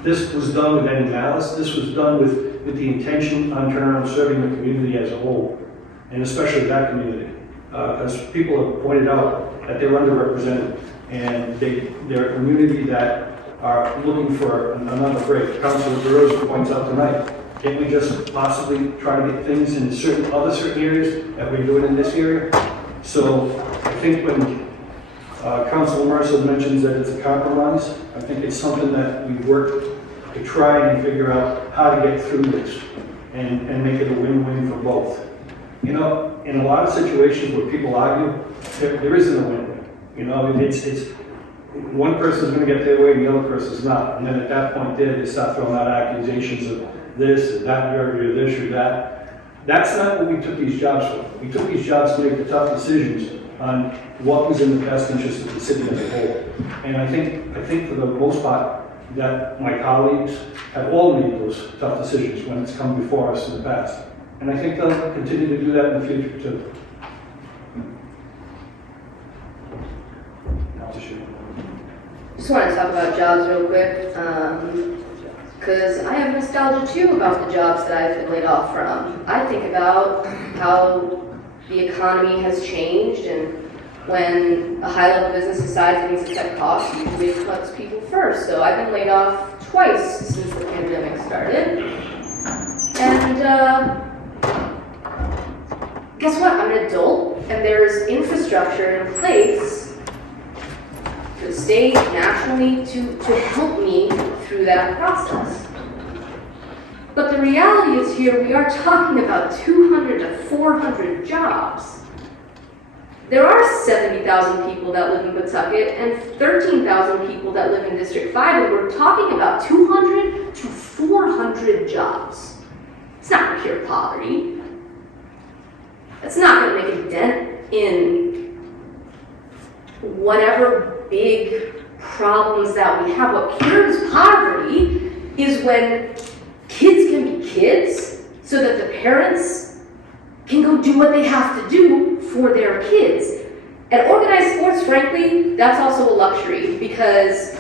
this was done with any malice. This was done with the intention on turning around serving the community as a whole, and especially that community. Because people have pointed out that they're underrepresented, and they're a community that are looking for another break. Councilor DeRosa points out tonight, can't we just possibly try to get things in certain areas that we're doing in this area? So I think when Councilor Mercer mentions that it's a compromise, I think it's something that we work to try and figure out how to get through this and make it a win-win for both. In a lot of situations where people argue, there isn't a win-win. You know, it's, one person's gonna get their way and the other person's not. And then at that point there, they start throwing out accusations of this, or that, or this, or that. That's not what we took these jobs for. We took these jobs to make the tough decisions on what was in the best interest of the city as a whole. And I think for the most part, that my colleagues have all made those tough decisions when it's come before us in the past. And I think they'll continue to do that in the future too. Just want to talk about jobs real quick, because I have nostalgia too about the jobs that I've been laid off from. I think about how the economy has changed, and when a high-level business decides it needs to cut costs, usually it cuts people first. So I've been laid off twice since the pandemic started. And guess what? I'm an adult, and there's infrastructure in place to the state, nationally, to help me through that process. But the reality is here, we are talking about 200 to 400 jobs. There are 70,000 people that live in Pawtucket and 13,000 people that live in District 5, and we're talking about 200 to 400 jobs. It's not gonna cure poverty. It's not gonna make a dent in whatever big problems that we have. What cures poverty is when kids can be kids so that the parents can go do what they have to do for their kids. And organized sports, frankly, that's also a luxury because,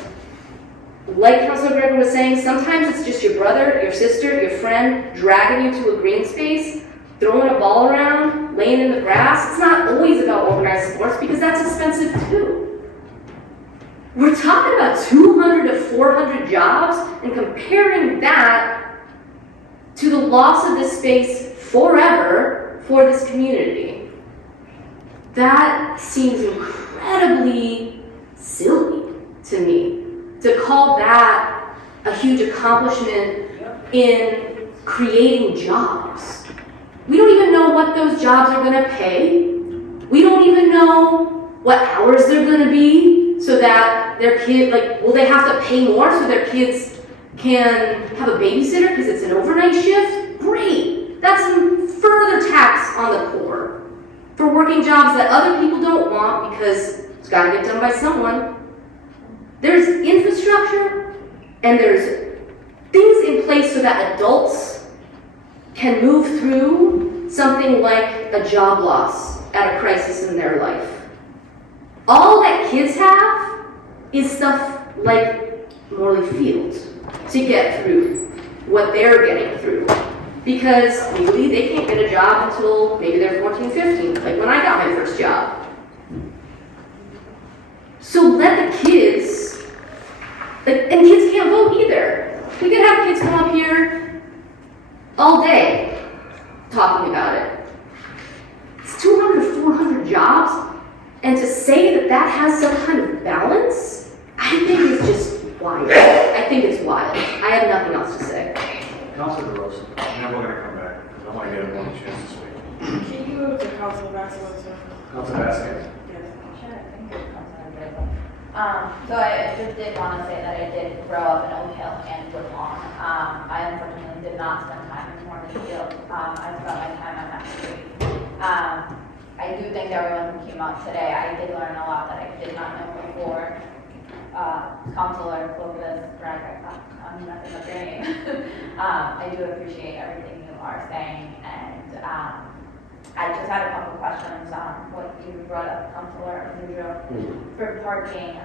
like Councilor Greger was saying, sometimes it's just your brother, your sister, your friend dragging you to a green space, throwing a ball around, laying in the grass. It's not always about organized sports because that's expensive too. We're talking about 200 to 400 jobs and comparing that to the loss of this space forever for this community. That seems incredibly silly to me, to call that a huge accomplishment in creating jobs. We don't even know what those jobs are gonna pay. We don't even know what hours they're gonna be so that their kid, like, will they have to pay more so their kids can have a babysitter because it's an overnight shift? Great, that's some further tax on the poor for working jobs that other people don't want because it's gotta get done by someone. There's infrastructure and there's things in place so that adults can move through something like a job loss at a crisis in their life. All that kids have is stuff like Morley Field to get through what they're getting through. Because legally they can't get a job until maybe they're 14, 15, like when I got my first job. So let the kids, and kids can't vote either. We could have kids come up here all day talking about it. It's 200 to 400 jobs. And to say that that has some kind of balance, I think is just wild. I think it's wild. I have nothing else to say. Councilor DeRosa, and then we're gonna come back, because I want to get everyone a chance to speak. Can you move to Councilor Vasquez? Councilor Vasquez. Yes. Sure, thank you, Councilor Mercer. So I just did want to say that I did grow up in Oak Hill and Woodlawn. I unfortunately did not spend time in Morley Field. I spent my time on that street. I do think everyone who came out today, I did learn a lot that I did not know before. Councilor Alpha I'm messing up your name. I do appreciate everything you are saying, and I just had a couple questions on what you brought up, Councilor Alpha, for parking.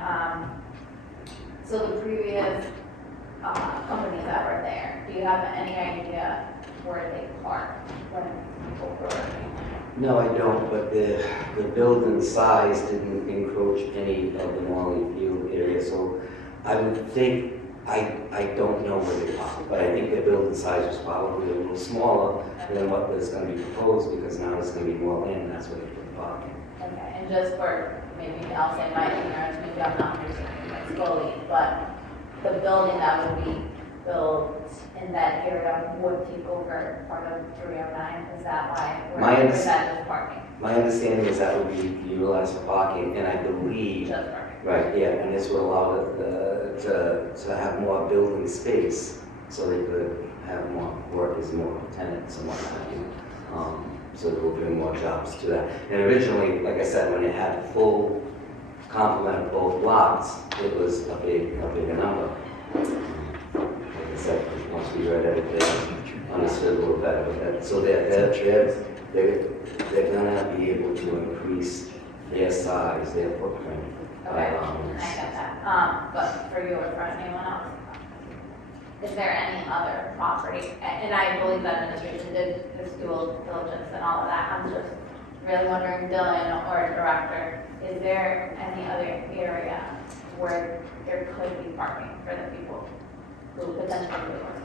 So the previous companies that were there, do you have any idea where they park when people were working? No, I don't, but the building size didn't encroach any of the Morley Field area, so I would think, I don't know where they park, but I think the building size was probably a little smaller than what was gonna be proposed, because now there's gonna be more land, that's where they put the parking. Okay, and just for, maybe I'll say my ignorance, maybe I'm not understanding it fully, but the building that would be built in that area would take over part of 309, is that why? My Or is that just parking? My understanding is that would be utilized for parking, and I believe, Just parking. right, yeah, and this would allow to have more building space, so they could have more workers, more tenants and whatnot, you know. So it will bring more jobs to that. And originally, like I said, when it had full complement of both lots, it was a bigger number. Like I said, once we read everything, understood a little better with that. So they're gonna be able to increase their size, their footprint. Okay, I get that. But for you or for anyone else, is there any other property? And I believe the administration did this due diligence and all of that. I'm just really wondering, Dylan or Director, is there any other area where there could be parking for the people who potentially would work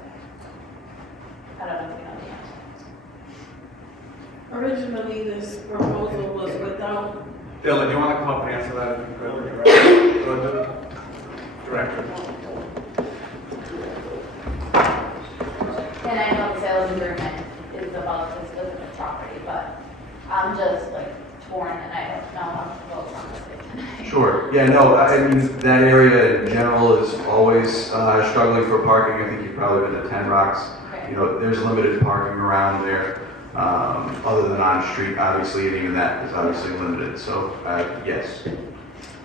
there? I don't know if you know the answer. Originally, this proposal was without, Dylan, you want to come up and answer that? If you could, Director. And I know the sales agreement is about this specific property, but I'm just like torn and I don't know how to vote on this tonight. Sure. Yeah, no, I mean, that area in general is always struggling for parking. I think you've probably been to 10 Rocks. You know, there's limited parking around there, other than on street, obviously, and even that is obviously limited. So, yes.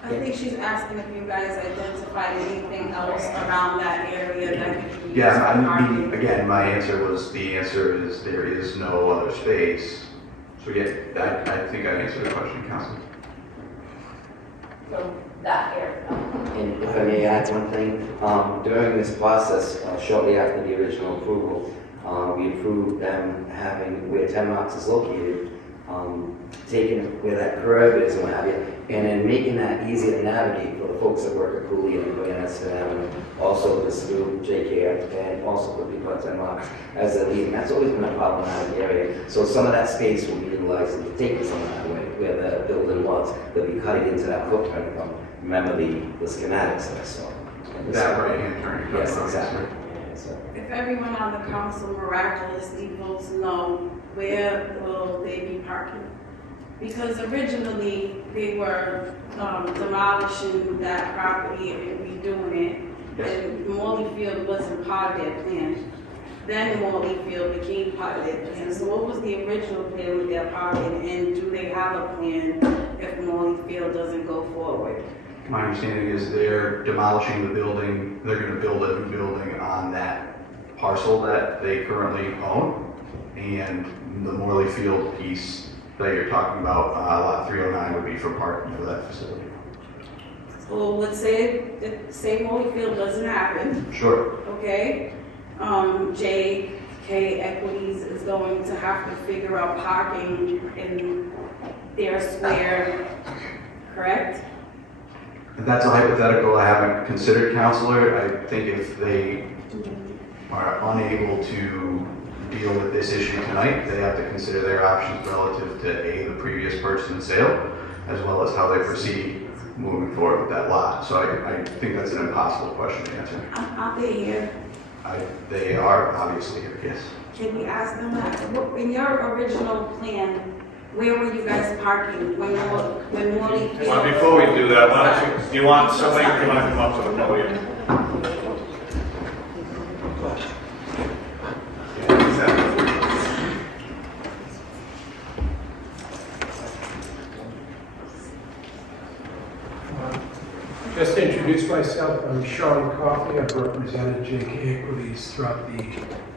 I think she's asking if you guys identified anything else around that area that could be used Yeah, for I mean, parking. again, my answer was, the answer is there is no other space. So, yeah, I think I answered the question, Councilor. So that area. And if I may add one thing, during this process, shortly after the original approval, we approved them having, where 10 Rocks is located, taking where that curb is and what have you, and then making that easier to navigate for the folks that work at Cooley and Gwinnett Avenue, also this through JK and also for people at 10 Rocks as they're leaving. That's always been a problematic area. So some of that space will be utilized and taken some of that way, where the building was. They'll be cutting into that footprint from, remember the schematics that I saw. That right-hand turn. Yes, exactly. So, If everyone on the council miraculously votes no, where will they be parking? Because originally, they were demolishing that property and redoing it. And Morley Field wasn't part of their plan. Then Morley Field became part of their plan. So what was the original plan with their parking? And do they have a plan if Morley Field doesn't go forward? My understanding is they're demolishing the building, they're gonna build a new building on that parcel that they currently own. And the Morley Field piece that you're talking about, lot 309 would be for parking for that facility. Well, let's say Morley Field doesn't happen, Sure. okay? JK Equities is going to have to figure out parking in their square, correct? That's a hypothetical I haven't considered, Counselor. I think if they are unable to deal with this issue tonight, they have to consider their options relative to A, the previous purchase and sale, as well as how they proceed moving forward with that lot. So I think that's an impossible question to answer. Aren't they here? They are obviously here, yes. Can we ask them that? In your original plan, where were you guys parking when Morley Field? Well, before we do that, why don't you, do you want somebody to come up to the podium? Yeah, exactly. Just to introduce myself, I'm Sean Coffey. I've represented JK Equities throughout the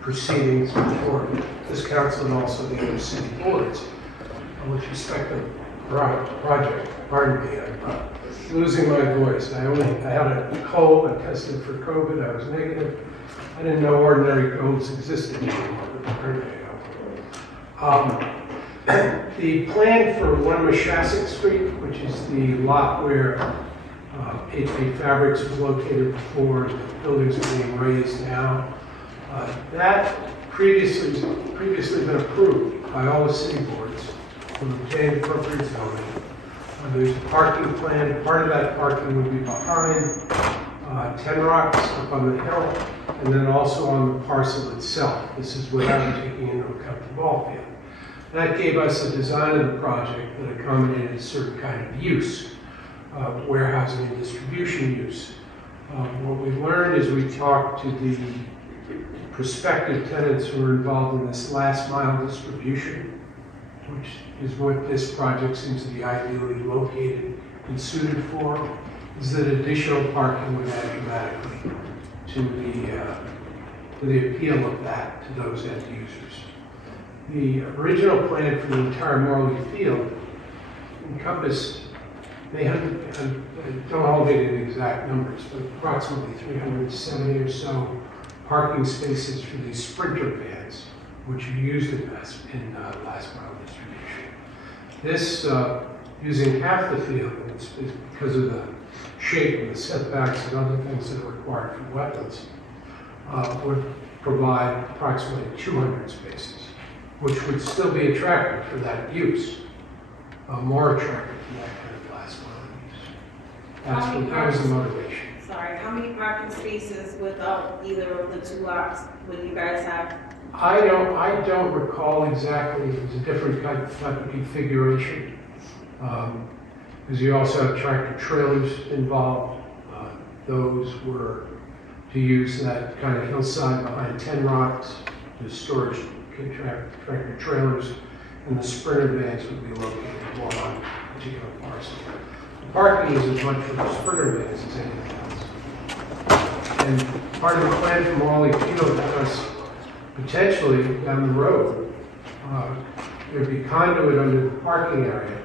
proceedings before this council and also the other city boards. With respect to the project, pardon me, I'm losing my voice. I had a cold, I tested for COVID, I was negative. I didn't know ordinary colds existed anymore, but pardon me. The plan for 1 Mashasset Street, which is the lot where 88 Fabrics was located before, the buildings are being raised now. That previously been approved by all the city boards to obtain appropriate zoning. There's a parking plan. Part of that parking would be behind 10 Rocks up on the hill, and then also on the parcel itself. This is without taking into account the ball field. That gave us a design of the project that accommodated a certain kind of use, warehousing and distribution use. What we learned as we talked to the prospective tenants who were involved in this last mile distribution, which is what this project seems to be ideally located and suited for, is that additional parking would add dramatically to the appeal of that to those end users. The original plan for the entire Morley Field encompassed, they had, don't hold me to the exact numbers, but approximately 370 or so parking spaces for these Sprinter vans, which are used in last mile distribution. This, using half the field, and it's because of the shape and the setbacks and other things that are required for wetlands, would provide approximately 200 spaces, which would still be attractive for that use, more attractive for that kind of last mile use. That was the motivation. Sorry, how many parking spaces without either of the two lots would you guys have? I don't recall exactly. It was a different type of configuration. Because you also have tractor trailers involved. Those were to use that kind of hillside behind 10 Rocks, the storage tractor trailers, and the Sprinter vans would be located more on a particular parcel. The parking is as much for the Sprinter vans as anything else. And part of the plan for Morley Field was potentially down the road, there'd be conduit under the parking area,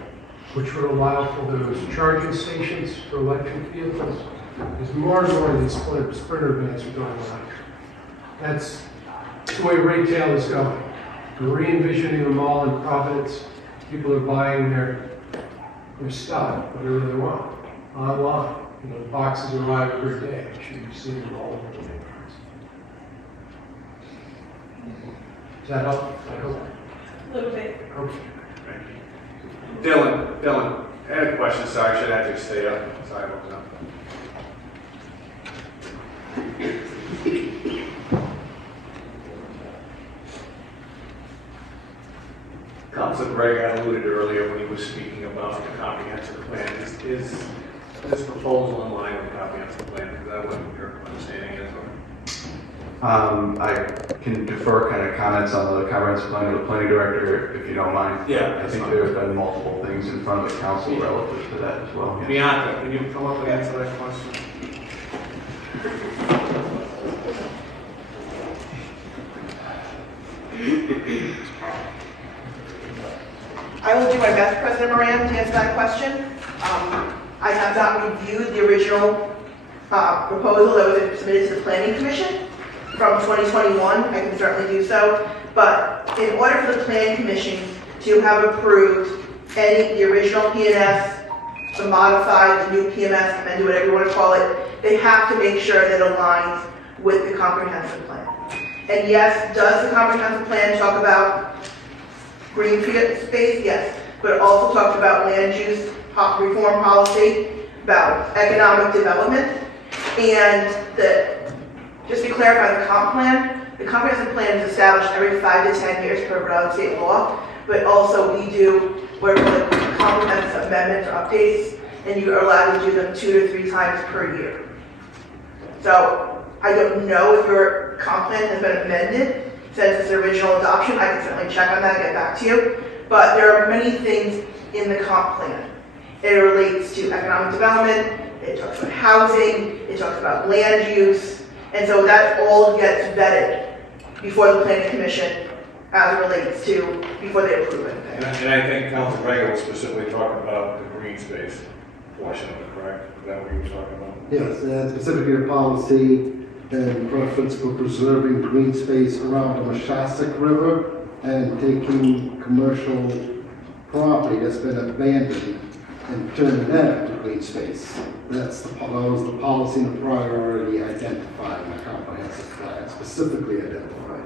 which would allow for those charging stations for electric vehicles. Because more and more of these Sprinter vans are going electric. That's the way retail is going. We're re-envisioning the mall in Providence. People are buying their stuff, whatever they want, online. You know, the boxes arrive every day. I'm sure you've seen them all over the neighborhoods. Does that help? I hope. A little bit. Okay. Dylan, I had a question, sorry, I should have to stay up. Sorry about that. Councilor Gregg had alluded earlier when he was speaking about the comprehensive plan. Is this proposal in line with the comprehensive plan? Is that what your understanding is? I can defer kind of comments on the comprehensive plan to the planning director, if you don't mind. Yeah, I think there's been multiple things in front of the council relative to that as well. Bianca, can you come up and answer that question? I will do my best, President Moran, to answer that question. I have not reviewed the original proposal that was submitted to the Planning Commission from 2021. I can certainly do so. But in order for the Planning Commission to have approved the original PNS, the modified, the new PMS, amended, whatever you want to call it, they have to make sure that it aligns with the comprehensive plan. And yes, does the comprehensive plan talk about green space? Yes, but it also talks about land use reform policy, about economic development, and just to clarify the comp plan, the comprehensive plan is established every 5 to 10 years per Rhode Island state law, but also we do what are called comprehensive amendments or updates, and you are allowed to do them 2 to 3 times per year. So I don't know if your comp plan has been amended since its original adoption. I can certainly check on that and get back to you. But there are many things in the comp plan. It relates to economic development, it talks about housing, it talks about land use, and so that all gets vetted before the Planning Commission as it relates to, before they approve anything. And I think Councilor Gregg was specifically talking about the green space portion of it, correct? Is that what you were talking about? Yes, and specifically a policy and preference for preserving green space around the Moshasek River and taking commercial property that's been abandoned and turning that into green space. That was the policy and the priority identified in the comprehensive plan, specifically identified.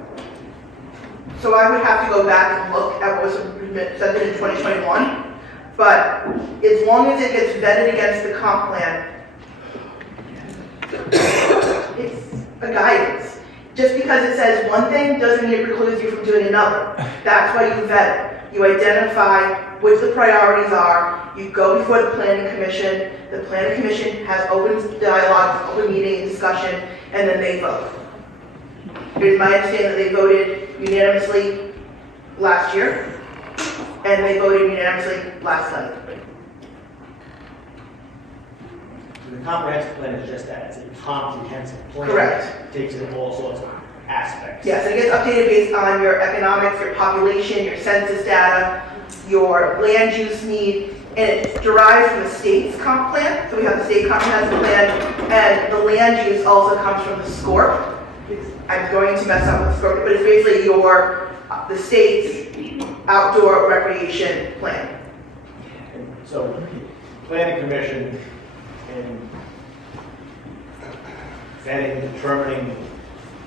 So I would have to go back and look at what was presented in 2021, but as long as it gets vetted against the comp plan, it's a guidance. Just because it says one thing doesn't mean it precludes you from doing another. That's why you vet it. You identify which the priorities are, you go before the planning commission has open dialogue, open meeting, discussion, and then they vote. It is my understanding that they voted unanimously last year, and they voted unanimously last night. The comprehensive plan is just that, it's a comprehensive plan. Correct. Takes in all sorts of aspects. Yes, and it gets updated based on your economics, your population, your census data, your land use need, and it derives from the state's comp plan. So we have the state comprehensive plan, and the land use also comes from the SCORP. I'm going to mess up with the SCORP, but it's basically the state's outdoor recreation plan. And so, planning commission in vetting, determining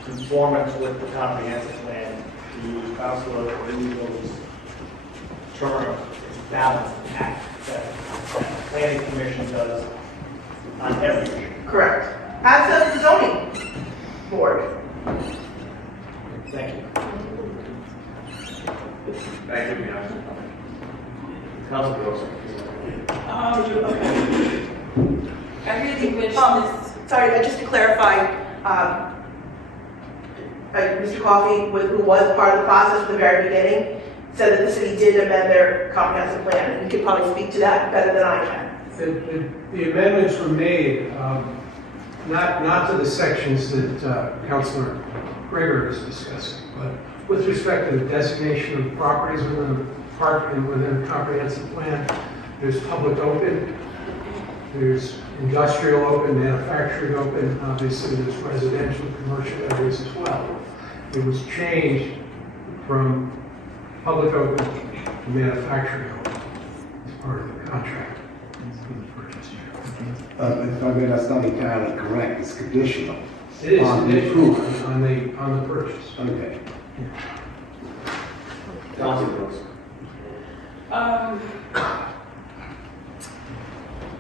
conformance with the comprehensive plan, the councilor Alpha's term is balanced act that the planning commission does on every issue. Correct. As does the zoning board. Thank you. Thank you, Bianca. Councilor Wilson. I really wish this. Sorry, just to clarify, Mr. Coffey, who was part of the process from the very beginning, said that the city did amend their comprehensive plan, and you could probably speak to that better than I can. The amendments were made, not to the sections that Councilor Gregor is discussing, but with respect to the designation of properties within the park and within the comprehensive plan. There's public open, there's industrial open, manufacturing open, obviously there's residential, commercial areas as well. It was changed from public open to manufacturing open as part of the contract. If I mean, that's not entirely correct, it's conditional. It is On the conditional approval. on the purchase. Okay. Councilor Wilson. I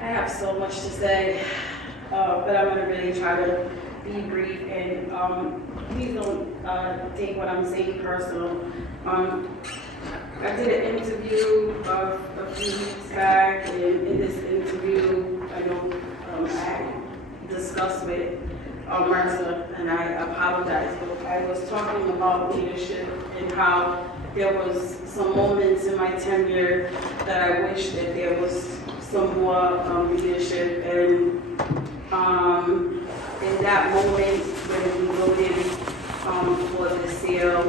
have so much to say, but I'm gonna really try to be brief and please don't take what I'm saying personal. I did an interview a few weeks back, and in this interview, I know I had discussed with Mercer, and I apologize, but I was talking about leadership and how there was some moments in my tenure that I wish that there was some more leadership, and in that moment when we voted for the sale,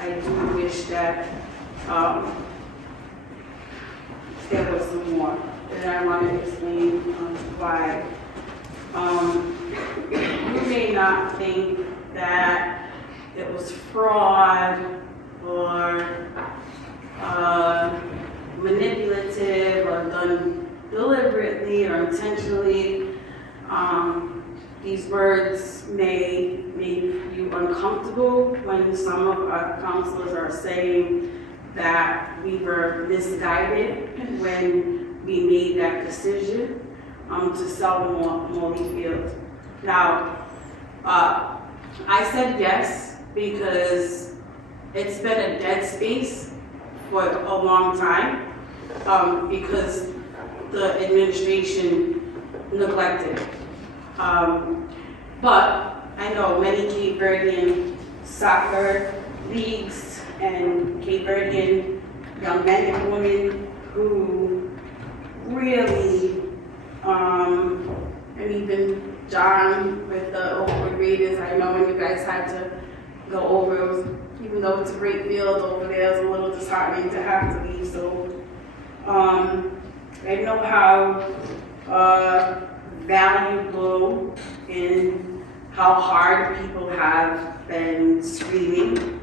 I do wish that there was some more, and I want to explain why. You may not think that it was fraud or manipulative or done deliberately or intentionally. These words may make you uncomfortable when some of our councilors are saying that we were misguided when we made that decision to sell Morley Field. Now, I said yes because it's been a dead space for a long time because the administration neglected it. But I know many Cape Verdean soccer leagues and Cape Verdean young men and women who really, and even John with the Oakwood Raiders, I know when you guys had to go over, it was, even though it's a great field over there, it's a little disheartening to have to leave. So I know how valuable and how hard people have been screaming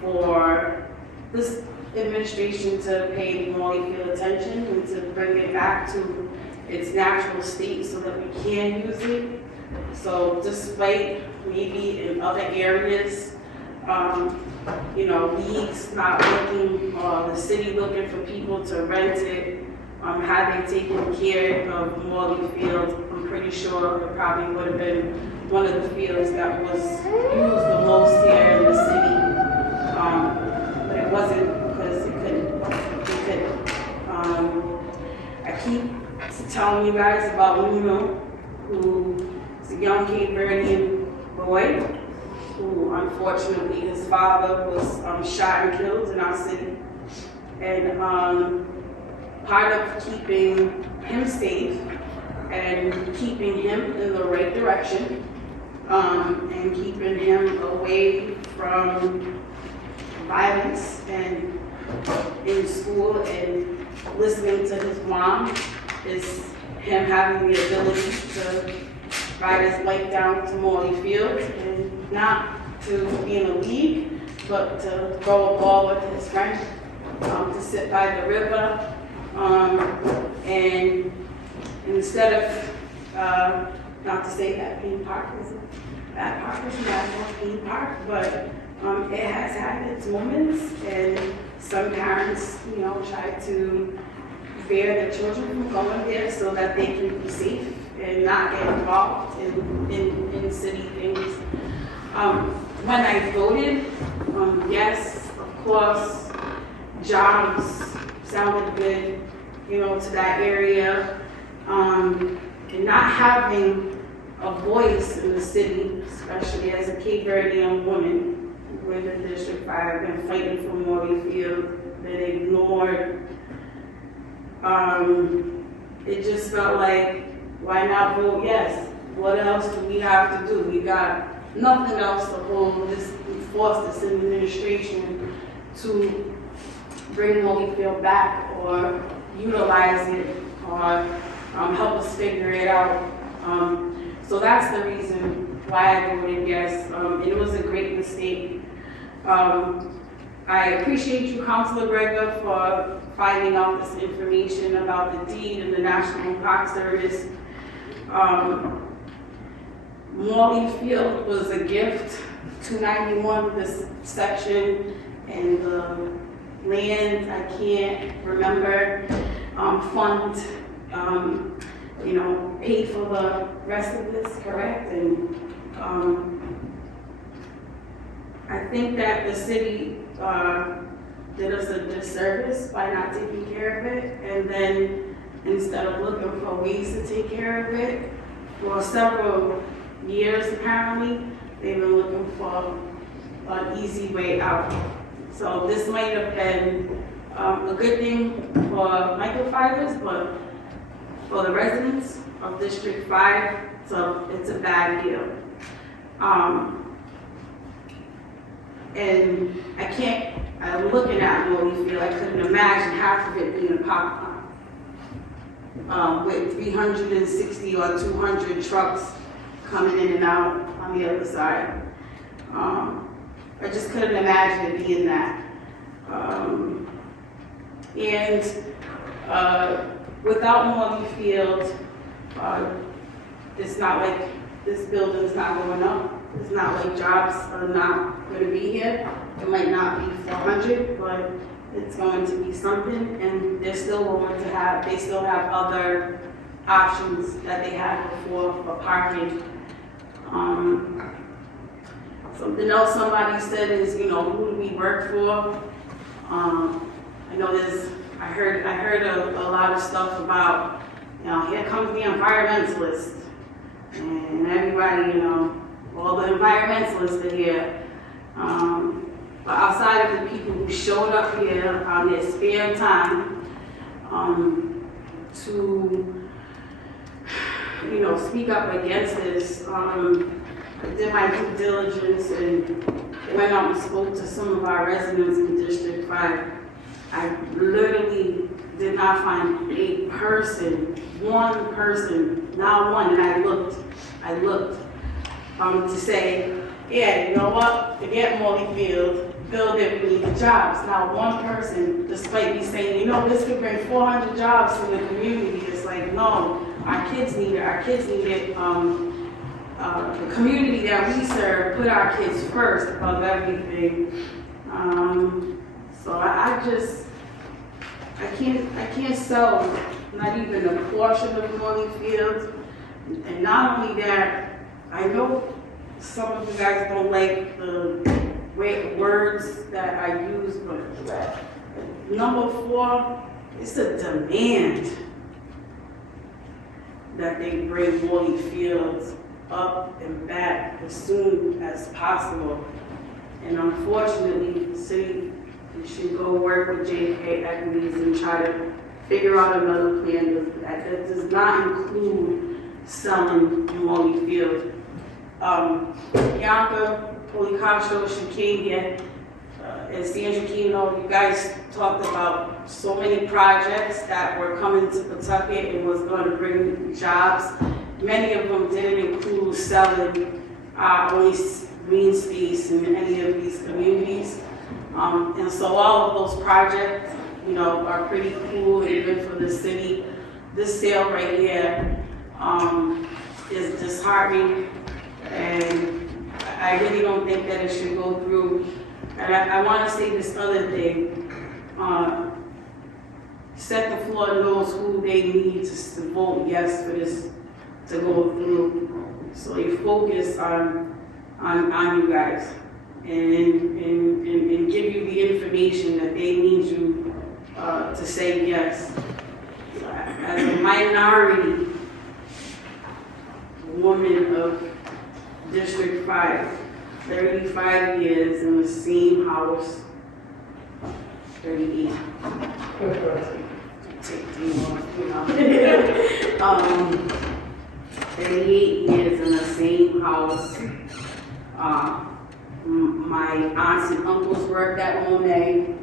for this administration to pay Morley Field attention and to bring it back to its natural state so that we can use it. So despite maybe in other areas, leagues not looking, or the city looking for people to rent it, had they taken care of Morley Field, I'm pretty sure it probably would have been one of the fields that was used the most here in the city. But it wasn't because telling you guys about Nuno, who is a young Cape Verdean boy, who unfortunately his father was shot and killed in our city. And part of keeping him safe and keeping him in the right direction, and keeping him away from violence and in school and listening to his mom, is him having the ability to ride his bike down to Morley Field, and not to be in a league, but to throw a ball with his friend, to sit by the river, and instead of, not to say that Bean Park is a bad park, it's not Bean Park, but it has had its moments, and some parents, try to prepare their children from going there so that they can be safe and not get involved in city things. When I voted, yes, of course, jobs sounded good, to that area. And not having a voice in the city, especially as a Cape Verdean woman, with the District 5, I've been fighting for Morley Field, been ignored. It just felt like, why not vote yes? What else do we have to do? We got nothing else to force this administration to bring Morley Field back or utilize it or help us figure it out. So that's the reason why I voted yes. It was a great mistake. I appreciate you, Councilor Gregor, for finding out this information about the deed and the National Park Service. Morley Field was a gift, 291, this section, and the land, I can't remember, fund, paid for the rest of this, correct? And I think that the city did us a disservice by not taking care of it, and then instead of looking for ways to take care of it, for several years apparently, they've been looking for an easy way out. So this might have been a good thing for microfibers, but for the residents of District 5, it's a bad deal. And I'm looking at Morley Field, I couldn't imagine half of it being a pop with 360 or 200 trucks coming in and out on the other side. I just couldn't imagine it being that. Without Morley Field, it's not like this building's not going up. It's not like jobs are not going to be here. It might not be 400, but it's going to be something, and they still have other options that they had before for parking. Something else somebody said is, who do we work for? I know I heard a lot of stuff about, here comes the environmentalist, and everybody, all the environmentalists are here. But outside of the people who showed up here on their spare time to, speak up against this, I did my due diligence and went out and spoke to some of our residents in District 5. I literally did not find a person, one person, not one, and I looked to say, yeah, you know what, forget Morley Field, build it, we need the jobs. Not one person, despite me saying, this could bring 400 jobs to the community. It's like, no, our kids need it. The community that we serve, put our kids first above everything. So I can't sell not even a portion of Morley Field. And not only that, I know some of you guys don't like the words that I use, but number 4, it's a demand. that they bring Morley Field up and back as soon as possible. And unfortunately, the city should go work with JK Equities and try to figure out another plan that does not include selling Morley Field. Bianca Policastro, she came here, as Sandra Keno, you guys talked about so many projects that were coming to Pawtucket and was going to bring jobs. Many of them didn't include selling only green space in any of these communities. And so all of those projects, you know, are pretty cool and good for the city. This sale right here is disheartening, and I really don't think that it should go through. And I want to say this other thing. Second floor knows who they need to vote yes for this to go through. So you focus on you guys and give you the information that they need you to say yes. As a minority woman of District 5, 35 years in the same house, 38. Take 38 years in the same house. My aunts and uncles worked at Monet.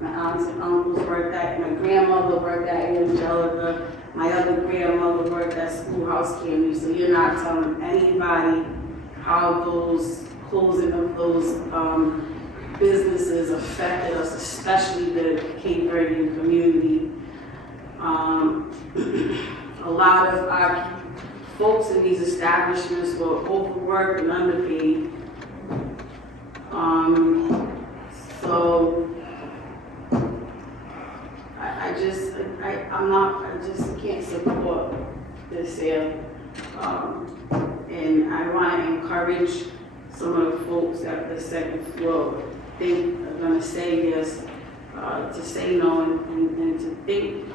My aunts and uncles worked at, my grandmother worked at Angelica. My other grandmother worked at Schoolhouse Candy. So you're not telling anybody how those closing of those businesses affected us, especially the Cape Verdean community. A lot of our folks in these establishments were overworked and underpaid. So I just can't support this sale. And I want to encourage some of the folks at the second floor are gonna say yes, to say no, and to think,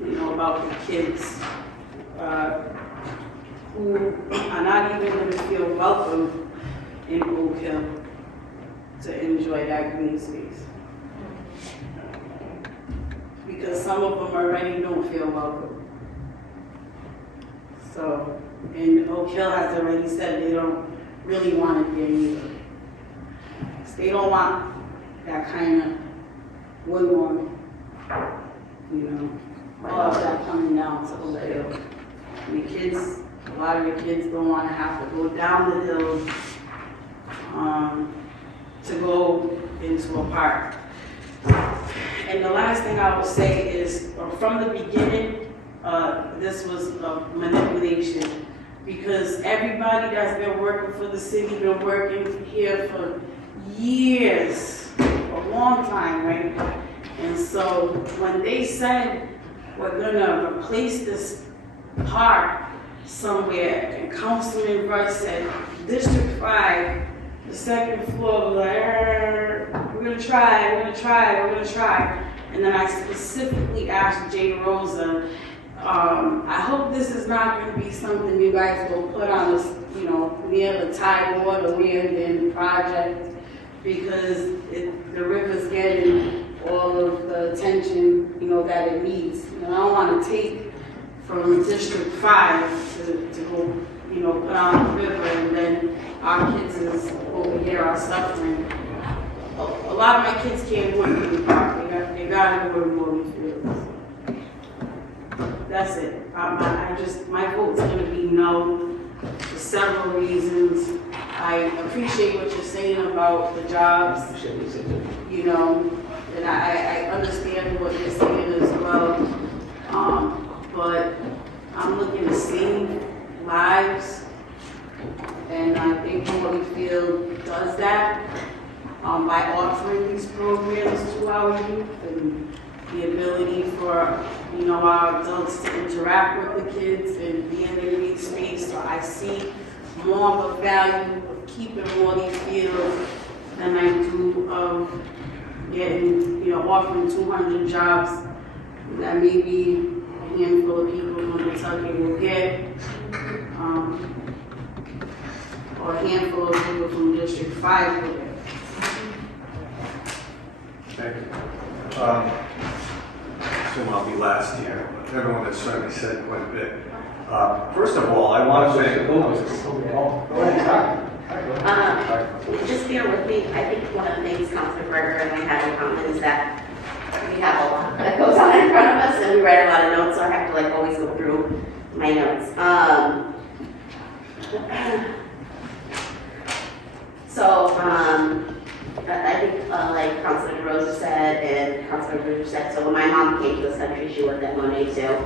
you know, about the kids who are not even gonna feel welcome in Oak Hill to enjoy that green space. Because some of them already don't feel welcome. So, and Oak Hill has already said they don't really want it there either. They don't want that kind of Woodlawn, you know, all of that coming down to Oak Hill. And the kids, a lot of the kids don't want to have to go down the hill to go into a park. And the last thing I will say is, from the beginning, this was a manipulation, because everybody that's been working for the city, been working here for years, a long time, right? And so when they said we're gonna replace this park somewhere, and Councilman Rush said, District 5, the second floor, was like, we're gonna try. And then I specifically asked Jay Rosa, I hope this is not gonna be something you guys will put on this, you know, near the Tidewater Landing project, because the river's getting all of the attention, you know, that it needs. And I don't wanna take from District 5 to go, you know, put on the river, and then our kids is over here are suffering. A lot of my kids can't go to the park. They gotta go to Morley Field. That's it. My vote's gonna be no for several reasons. I appreciate what you're saying about the jobs, you know, and I understand what you're saying as well. But I'm looking to save lives, and I think Morley Field does that by offering these programs to our youth and the ability for, you know, our adults to interact with the kids and be in their green space. So I see more of a value of keeping Morley Field than I do of getting, you know, offering 200 jobs that maybe handful of people from Pawtucket will get, or a handful of people from District 5 will get. Thank you. Assume I'll be last here, but everyone has certainly said quite a bit. First of all, I want to say. Just bear with me, I think one of the things Councilor Berger and I have in common is that we have a lot that goes on in front of us and we write a lot of notes, so I have to like always go through my notes. I think like Councilor Rosa said and Councilor Berger said, so when my mom came to this country, she worked at Monet too.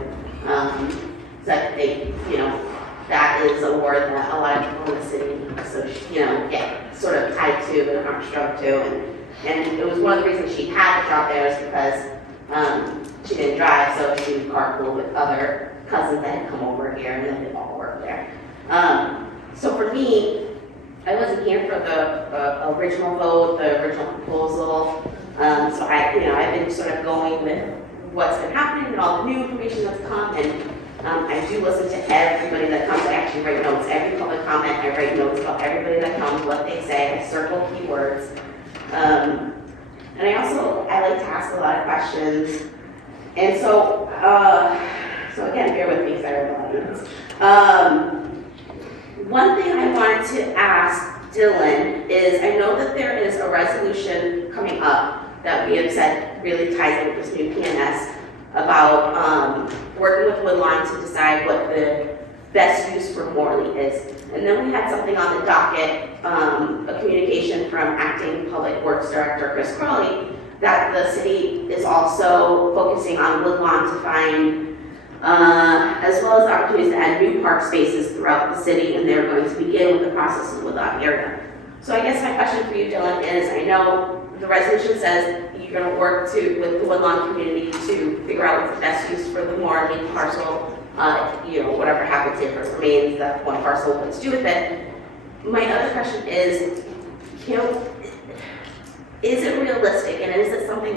So I think, that is a word that a lot of people in the city, so, get sort of tied to and construct to. And it was one of the reasons she had the job there is because she didn't drive, so she would carpool with other cousins that had come over here and then they all worked there. So for me, I wasn't here for the original vote, the original proposal. So I've been sort of going with what's been happening and all the new information that's come, and I do listen to everybody that comes. I actually write notes. Every public comment, I write notes about everybody that comes, what they say. I circle keywords. And I like to ask a lot of questions. And so again, bear with me because I wrote a lot of notes. One thing I wanted to ask Dylan is, I know that there is a resolution coming up that we have said really ties in with this new PNS about working with Woodlawn to decide what the best use for Morley is. And then we had something on the docket, a communication from Acting Public Works Director Chris Crawley, that the city is also focusing on Woodlawn to find as well as opportunities to add new park spaces throughout the city, and they're going to begin with the process in the Woodlawn area. So I guess my question for you, Dylan, is I know the resolution says you're going to work with the Woodlawn community to figure out what's the best use for the Morley parcel, whatever happens if it remains that one parcel, what to do with it. My other question is, is it realistic, and is it something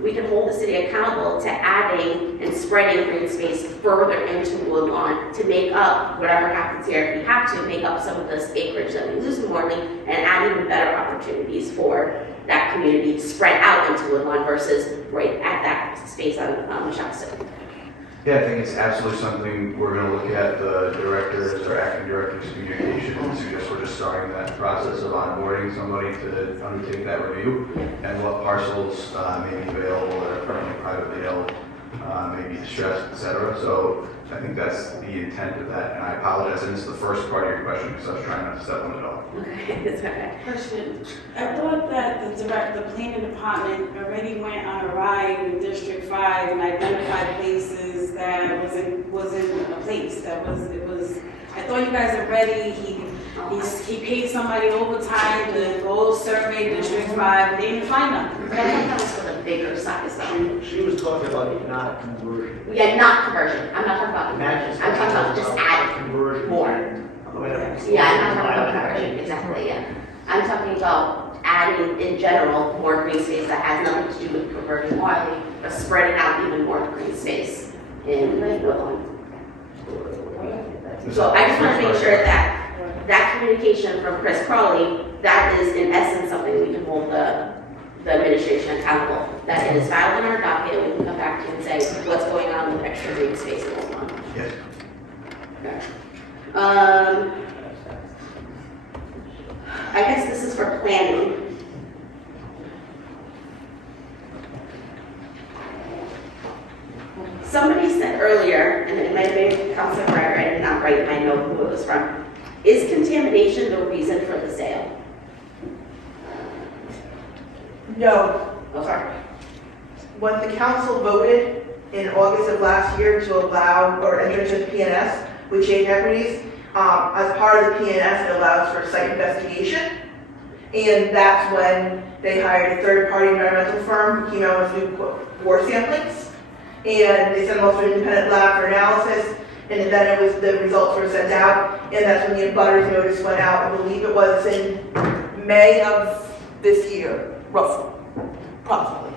we can hold the city accountable to adding and spreading green space further into Woodlawn to make up whatever happens here, if we have to, make up some of this acreage that we lose in Morley and add even better opportunities for that community to spread out into Woodlawn versus right at that space on Shasta. Yeah, I think it's absolutely something we're going to look at. The directors or acting directors communication and suggest we're just starting that process of onboarding somebody to undertake that review and what parcels may be available that are currently privately held, may be distressed, etc. So I think that's the intent of that. And I apologize, and this is the first part of your question because I was trying not to step on it all. Okay, it's okay. Question. I thought that the planning department already went on a ride in District 5 and identified places that was in a place that it was. I thought you guys are ready. He paid somebody overtime to go survey District 5. They didn't find nothing. I thought that was for the bigger size though. She was talking about not conversion. Yeah, not conversion. I'm not talking about conversion. I'm talking about just adding Conversion. more. Yeah, I'm not talking about conversion, conversion. exactly, yeah. I'm talking about adding, in general, more green space that has nothing to do with converting Morley, but spreading out even more green space in Woodlawn. So I just want to make sure that communication from Chris Crawley, that is in essence something we can hold the administration accountable. That it is filed in our docket, and we can come back to you and say what's going on with extra green space in Woodlawn. Yes. Okay. I guess this is for planning. Somebody said earlier, and it might have been Councilor Breyer, I did not write my note who it was from, is contamination the reason for the sale? No. Oh, sorry. When the council voted in August of last year to allow or enter into the PNS with chain equities, as part of the PNS, it allows for site investigation. And that's when they hired a third-party environmental firm who came out with new water samplings. And they sent them off to an independent lab for analysis. And then the results were sent out. And that's when the abutters notice went out. I believe it was in May of this year, roughly, approximately.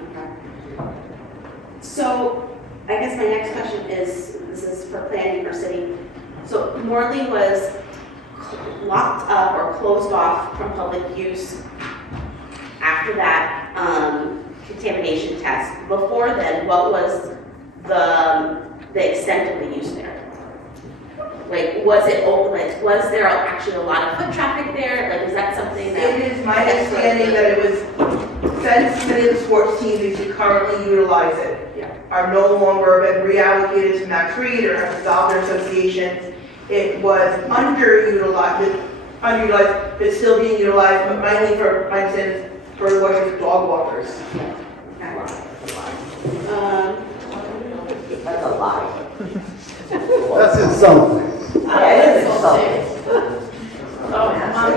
Okay. So I guess my next question is, this is for planning or city. So Morley was locked up or closed off from public use after that contamination test. Before then, what was the extent of the use there? Like, was it open, like, was there actually a lot of foot traffic there? Like, is that something that? It is my understanding that it was, since many of the sports teams who currently utilize it are no longer been reallocated to Max Reed or have dissolved their associations. It was underutilized, but still being utilized, but mainly for, my understanding, for watching dog walkers. That's a lot. That's insulting.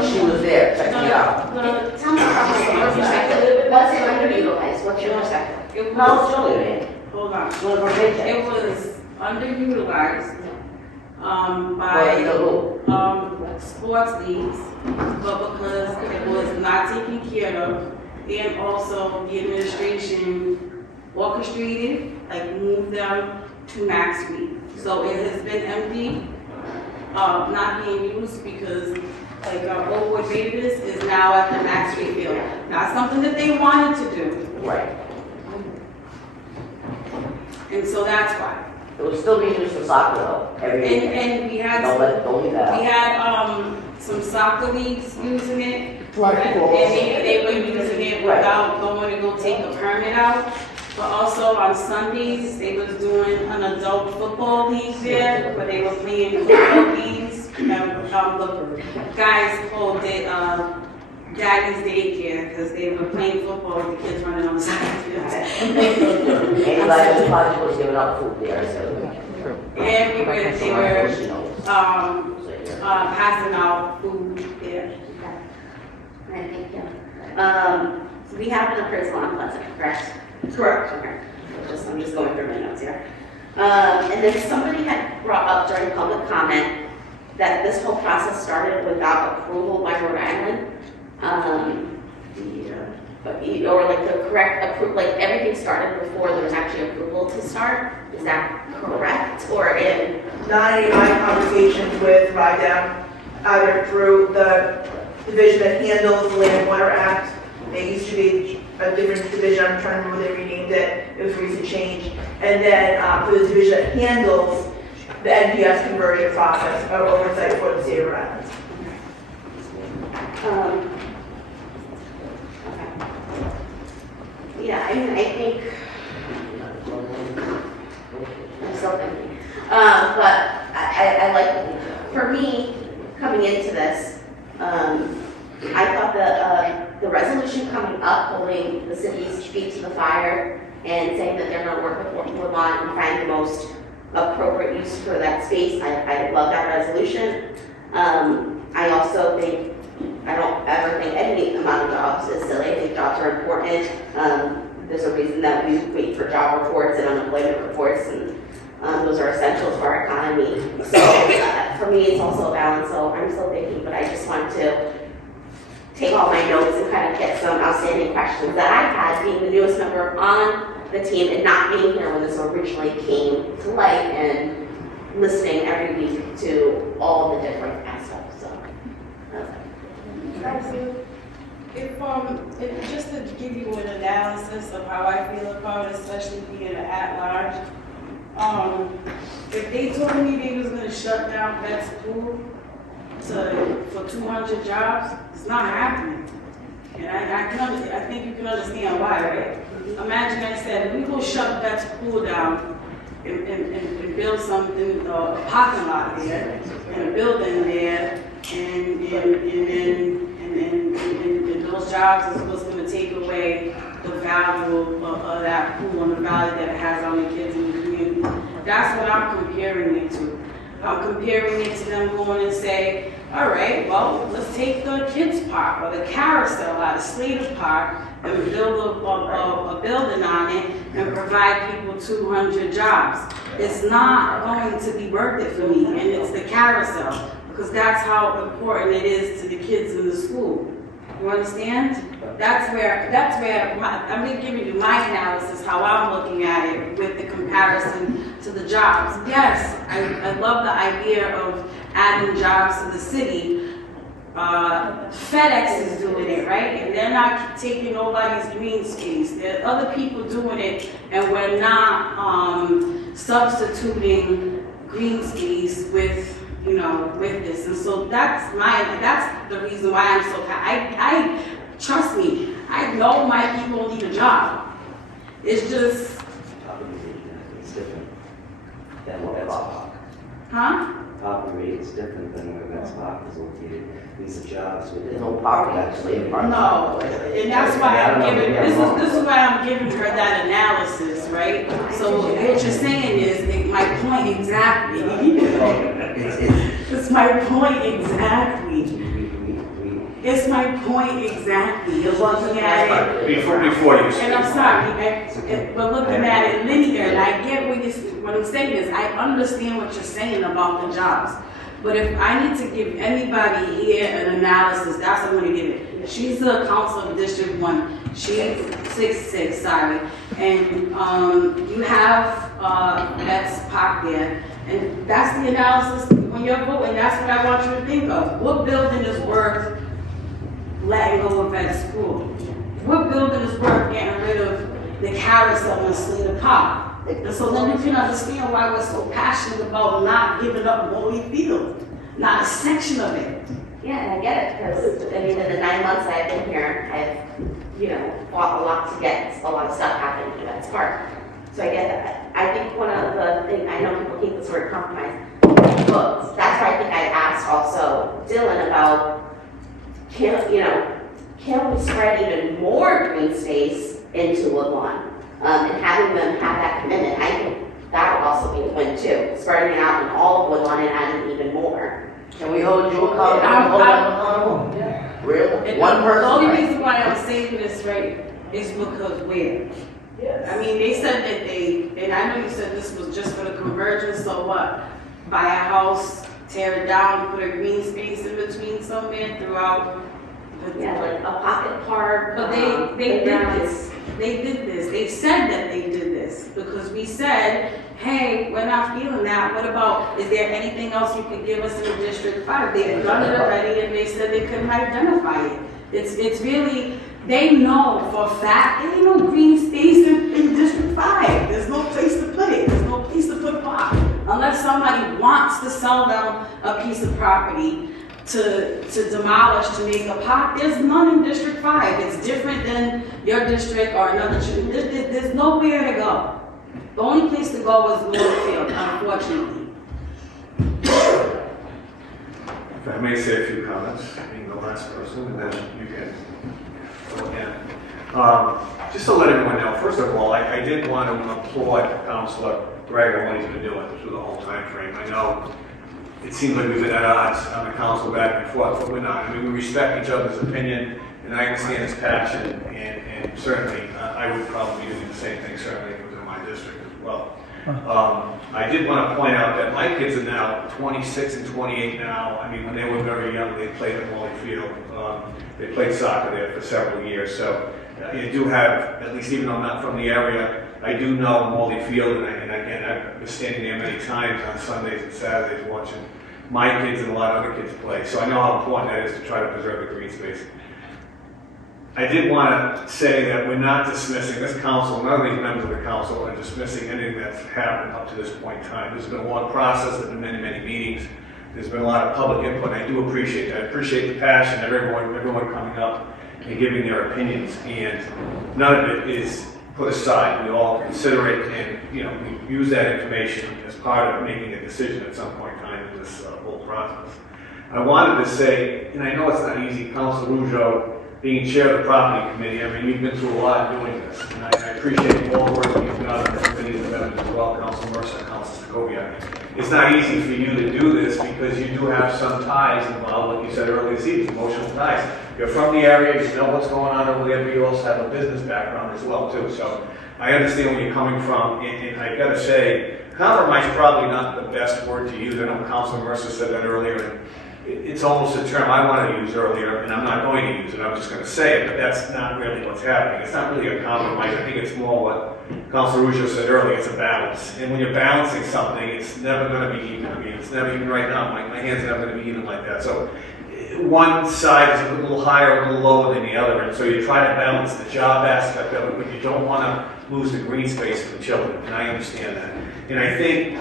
She was there, check it out. Tell me from your perspective, was it underutilized? What's your perspective? Hold on. It was underutilized, by, sports leagues, but because it was not taken care of, and also the administration orchestrated, like moved them to Max Reed. So it has been empty, not being used because like Oakwood Davis is now at the Max Reed Field. Not something that they wanted to do. Right. And so that's why. It was still being used for soccer though. And we had, Don't leave that out. we had some soccer leagues using it. Flag And football. they were using it without going to go take a permit out. But also on Sundays, they was doing an adult football league there, where they were playing football games. The guys called it, Daddy's Daycare, because they were playing football with the kids running on the side of the field. Anybody probably was giving out food there, so. And they were, passing out food there. Thank you. We have an appraisal on Pleasant, correct? Correct. Okay. I'm just going through my notes here. And then somebody had brought up during public comment that this whole process started without approval by Rhode Island. Or like the correct like everything started before there was actually approval to start. Is that correct? Or in 99 conversations with RIDEM, either through the division that handles the Land and Water Act. They used to be a different division, I'm trying to remember what they renamed it, it was a recent change. And then for the division that handles the NPS conversion process of oversight for the state of Rhode Island. Okay. Yeah, I mean, I think, I'm still thinking. But I like, for me, coming into this, I thought the resolution coming up, holding the city's feet to the fire and saying that they're going to work with Woodlawn and find the most appropriate use for that space, I love that resolution. I also think, I don't ever think any amount of jobs is silly. I think jobs are important. There's a reason that we wait for job reports and unemployment reports, and those are essential to our economy. So for me, it's also a balance. So I'm still thinking, but I just want to take all my notes and kind of get some outstanding questions that I had, being the newest member on the team and not being here when this originally came to light, and listening every week to all the different aspects. So. If just to give you an analysis of how I feel about it, especially being an at-large, if they told me they was gonna shut down Vet's Pool for 200 jobs, it's not happening. And I think you can understand why, right? Imagine I said, we will shut Vet's Pool down and build something, a parking lot there, and a building there, and those jobs is what's going to take away the value of that pool and the value that it has on the kids in the community. That's what I'm comparing it to. I'm comparing it to them going and say, all right, well, let's take the kids park or the carousel out of Slater Park and build a building on it and provide people 200 jobs. It's not going to be worth it for me, and it's the carousel, because that's how important it is to the kids in the school. You understand? That's where I'm giving you my analysis, how I'm looking at it with the comparison to the jobs. Yes, I love the idea of adding jobs to the city. FedEx is doing it, right? And they're not taking nobody's green space. There are other people doing it, and we're not substituting green space with, with this. And so that's the reason why I'm so, I trust me, I know my people need a job. It's just, It's different than where that's park. huh? Property rate is different than where that's park is located. These are jobs within. There's no parking actually in park. No, and that's why I'm giving, this is why I'm giving her that analysis, right? So what you're saying is, my point exactly. It's my point exactly. It's my point exactly. You're looking at it. Before you speak. And I'm sorry, but looking at it linear, and I get what I'm saying is, I understand what you're saying about the jobs. But if I need to give anybody here an analysis, that's what I'm gonna give it. She's the council of District 1. She's 6'6", sorry. And you have that's parked there. And that's the analysis when you're voting, that's what I want you to think of. What building is worth letting go of at school? What building is worth getting rid of the carousel in Slater Park? And so then you can understand why we're so passionate about not giving up Morley Field, not a section of it. Yeah, and I get it, because, in the 9 months I've been here, I've, fought a lot to get a lot of stuff happening in Vets Park. So I get that. I think one of the things, I know people hate this word compromise, but that's why I think I asked also Dylan about, can we spread even more green space into Woodlawn? And having them have that commitment, I think that would also be a win too. Spreading it out in all of Woodlawn and adding even more. Can we hold you accountable? Really? And One the person? only right? reason why I'm saying this, right, is because where? I mean, they said that and I know you said this was just for the convergence, so what? Buy a house, tear it down, put a green space in between somewhere throughout. Yeah, like a pocket park. But they did this. They did this. They said that they did this because we said, hey, we're not feeling that. What about, is there anything else you could give us in District 5? They've done it already and they said they couldn't identify it. It's really, they know for a fact, there ain't no green space in District 5. There's no place to put it. There's no place to put a park. Unless somebody wants to sell them a piece of property to demolish, to make a park, there's none in District 5. It's different than your district or another district. There's nowhere to go. The only place to go is Morley Field, unfortunately. If I may say a few comments, being the last person, and then you can go again. Just to let everyone know, first of all, I did want to applaud Councilor Greg on what he's been doing through the whole time frame. I know it seems like we've been at odds on the council back and forth, but we're not. I mean, we respect each other's opinion, and I understand his passion, and certainly, I would probably be doing the same thing, certainly if it was in my district as well. I did want to point out that my kids are now 26 and 28 now. I mean, when they were very young, they played at Morley Field. They played soccer there for several years, so you do have, at least even though I'm not from the area, I do know Morley Field, and again, I've been standing there many times on Sundays and Saturdays watching my kids and a lot of other kids play. So I know how important that is to try to preserve the green space. I did want to say that we're not dismissing this council, none of these members of the council are dismissing anything that's happened up to this point in time. There's been a long process, there's been many, many meetings. There's been a lot of public input, and I do appreciate that. I appreciate the passion of everyone coming up and giving their opinions, and none of it is put aside. We all consider it, and we use that information as part of making a decision at some point in time in this whole process. I wanted to say, and I know it's not easy, Councilor Rougeau, being chair of the property committee, I mean, you've been through a lot doing this, and I appreciate all the work that you've done on the committee and members as well, Councilor Mercer and Councilor Sokovic. It's not easy for you to do this because you do have some ties involved, like you said earlier this evening, emotional ties. You're from the area, you know what's going on over there, but you also have a business background as well, too. So I understand where you're coming from, and I gotta say, compromise is probably not the best word to use. I know Councilor Mercer said that earlier, and it's almost a term I want to use earlier, and I'm not going to use it, I'm just going to say it, but that's not really what's happening. It's not really a compromise. I think it's more what Councilor Ruggio said earlier, it's a balance. And when you're balancing something, it's never going to be even. I mean, it's never even right now. My hands are never going to be even like that. So one side is a little higher, a little lower than the other, and so you try to balance the job aspect of it, but you don't want to lose the green space for the children, and I understand that. And I think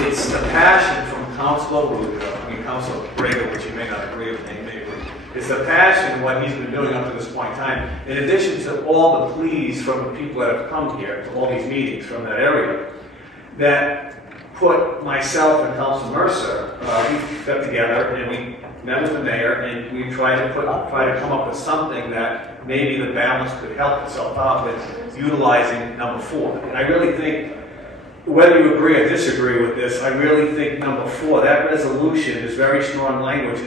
it's the passion from Councilor Ruggio, Councilor Greger, which you may not agree with, maybe. It's the passion of what he's been doing up to this point in time, in addition to all the pleas from the people that have come here, to all these meetings from that area, that put myself and Councilor Mercer, we got together and we met with the mayor and we tried to come up with something that maybe the balance could help itself out with utilizing number 4. And I really think, whether you agree or disagree with this, I really think number 4, that resolution is very strong language.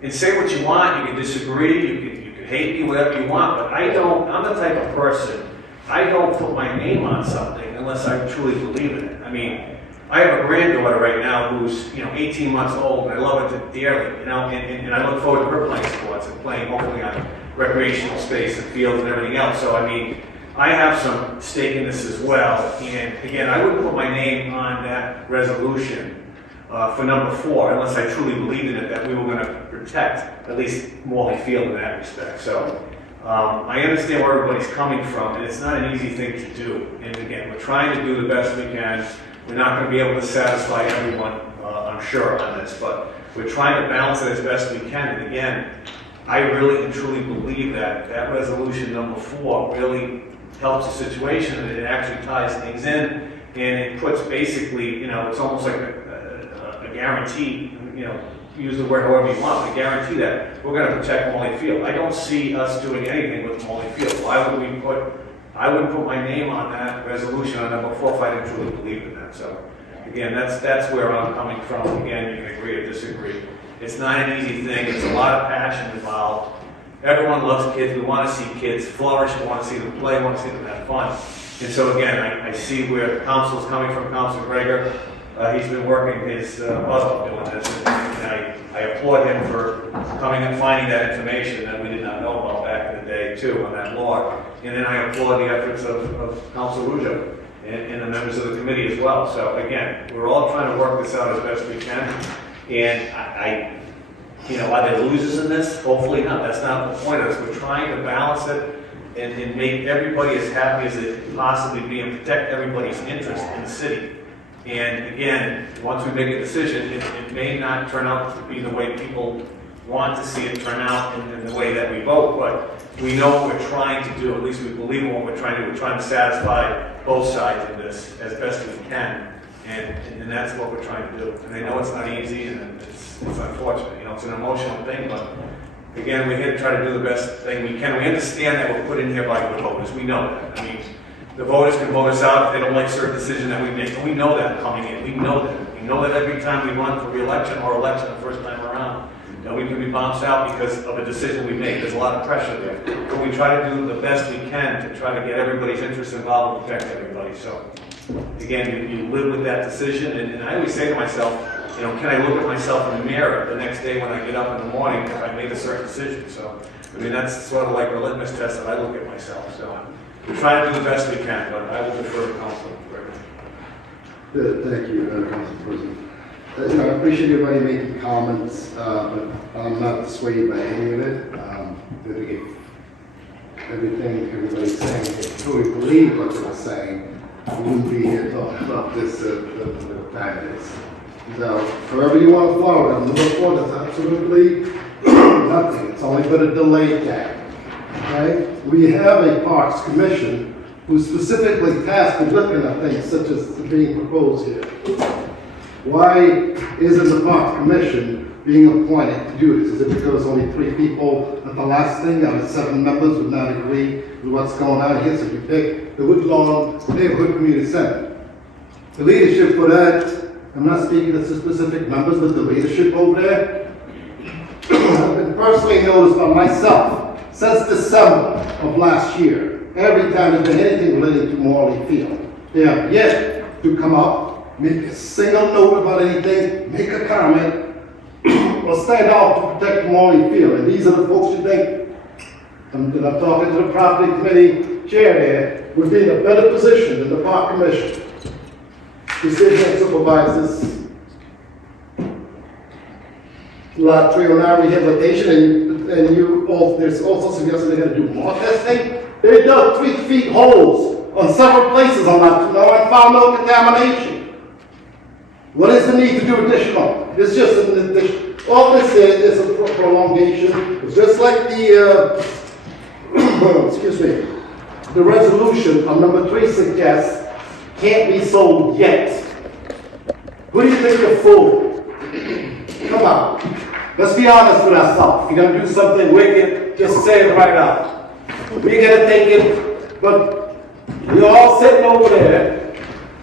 And say what you want, you can disagree, you can hate me, whatever you want, but I'm the type of person, I don't put my name on something unless I truly believe in it. I mean, I have a granddaughter right now who's, 18 months old, and I love her dearly, and I look forward to her playing sports and playing hopefully on recreational space and fields and everything else. So, I mean, I have some stake in this as well, and again, I wouldn't put my name on that resolution for number 4 unless I truly believed in it that we were going to protect at least Morley Field in that respect. So I understand where everybody's coming from, and it's not an easy thing to do. And again, we're trying to do the best we can. We're not going to be able to satisfy everyone, I'm sure, on this, but we're trying to balance it as best we can. And again, I really and truly believe that that resolution number 4 really helps the situation, and it actually ties things in, and it puts basically, it's almost like a guarantee, use the word however you want, but guarantee that we're going to protect Morley Field. I don't see us doing anything with Morley Field. Why would I wouldn't put my name on that resolution on number 4 if I didn't truly believe in that. So again, that's where I'm coming from. Again, you can agree or disagree. It's not an easy thing. It's a lot of passion involved. Everyone loves kids. We want to see kids flourish. We want to see them play. We want to see them have fun. And so again, I see where the council is coming from, Councilor Greger. He's been working his butt off doing this. And I applaud him for coming and finding that information that we did not know about back in the day, too, on that law. And then I applaud the efforts of Councilor Ruggio and the members of the committee as well. So again, we're all trying to work this out as best we can. And are there losers in this? Hopefully not. That's not the point of this. We're trying to balance it and make everybody as happy as they can possibly be and protect everybody's interest in the city. And again, once we make a decision, it may not turn out to be the way people want to see it turn out in the way that we vote, but we know what we're trying to do. At least we believe in what we're trying to do. We're trying to satisfy both sides of this as best we can. And that's what we're trying to do. And I know it's not easy, and it's unfortunate. It's an emotional thing, but again, we're here to try to do the best thing we can. We understand that we're put in here by the voters. We know that. I mean, the voters can vote us out if they don't like certain decisions that we make. And we know that coming in. We know that. We know that every time we run for re-election or election the first time around, we can be bounced out because of a decision we make. There's a lot of pressure there. But we try to do the best we can to try to get everybody's interest involved and protect everybody. So again, you live with that decision. And I always say to myself, can I look at myself in the mirror the next day when I get up in the morning if I made a certain decision? So, that's sort of like a litmus test that I look at myself. So, we try to do the best we can, but I will defer to Councilor. Thank you, Council President. I appreciate everybody making comments, but I'm not dissuaded by any of it. Everything everybody's saying, if you truly believe what they're saying, we wouldn't be here talking about this the time it is. So, however you want to follow it, number 4, that's absolutely nothing. It's only but a delay tactic. Okay? We have a Parks Commission who's specifically tasked with looking at things such as being proposed here. Why isn't the Parks Commission being appointed to do this? Is it because only 3 people at the last thing out of 7 members would not agree with what's going on here? So you pick the Woodlawn Neighborhood Community Center. The leadership for that, I'm not speaking to specific members, but the leadership over there, I've been personally noticed by myself since December of last year. Every time there's been anything related to Morley Field, they have yet to come up, make a single note about anything, make a comment, or stand out to protect Morley Field. And these are the folks you think, and I'm talking to the property committee chair there, would be in a better position than the park commission to sit here and supervise this lot 309 rehabilitation, and you also, there's also suggesting they're gonna do more testing. They dug 3 feet holes on several places on lot 209 and found no contamination. What is the need to do additional? It's just an addition. All this is a prolongation. It's just like the, excuse me, the resolution on number 3 suggests can't be sold yet. Who do you think you're fooling? Come on. Let's be honest with ourselves. If you're gonna do something wicked, just say it right out. We're gonna take it, but you're all sitting over there.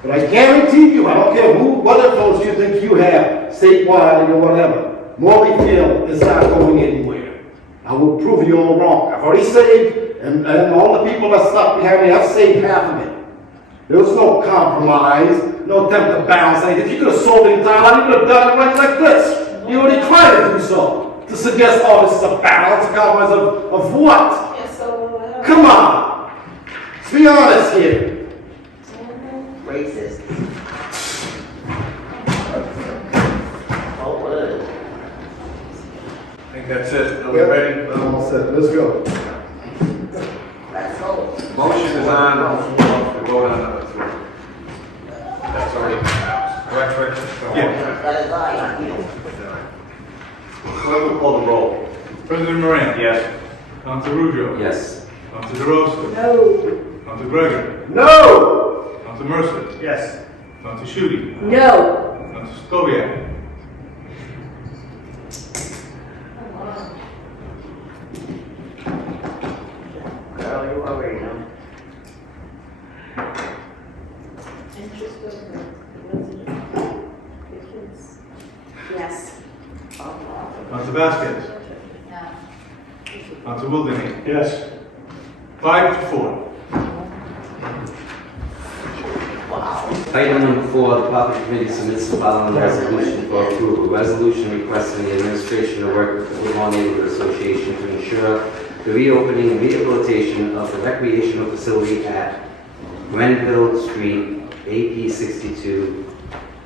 But I guarantee you, I don't care what influence you think you have, statewide or whatever, Morley Field is not going anywhere. I will prove you all wrong. I've already saved, and all the people that stuck behind me, I've saved half of it. There was no compromise, no attempt to balance anything. If you could have sold the entire lot, you could have done it right like this. You already tried to do so. To suggest, oh, this is a balance, a compromise of what? Yes, so, Come on. Let's be honest here. Racist. I think that's it. Are we ready? I'm all set. Let's go. Let's go. Motion is on to vote on number 3. That's already passed. Correct, Rich? Yeah. That is all. Clerk will call the roll. President Moran. Yes. Councilor Ruggio. Yes. Councilor DeRosa. No. Councilor Gregor. No. Councilor Mercer. Yes. Councilor Schutte. No. Councilor Sokovic. Girl, you already know. Yes. Councilor Vasquez. No. Councilor Wilding. Yes. 5-4. Item number 4, the property committee submits the following resolution for approval. Resolution requesting the administration to work with the Woodlawn Neighborhood Association to ensure the reopening and rehabilitation of the recreational facility at Grenville Street, AP 62,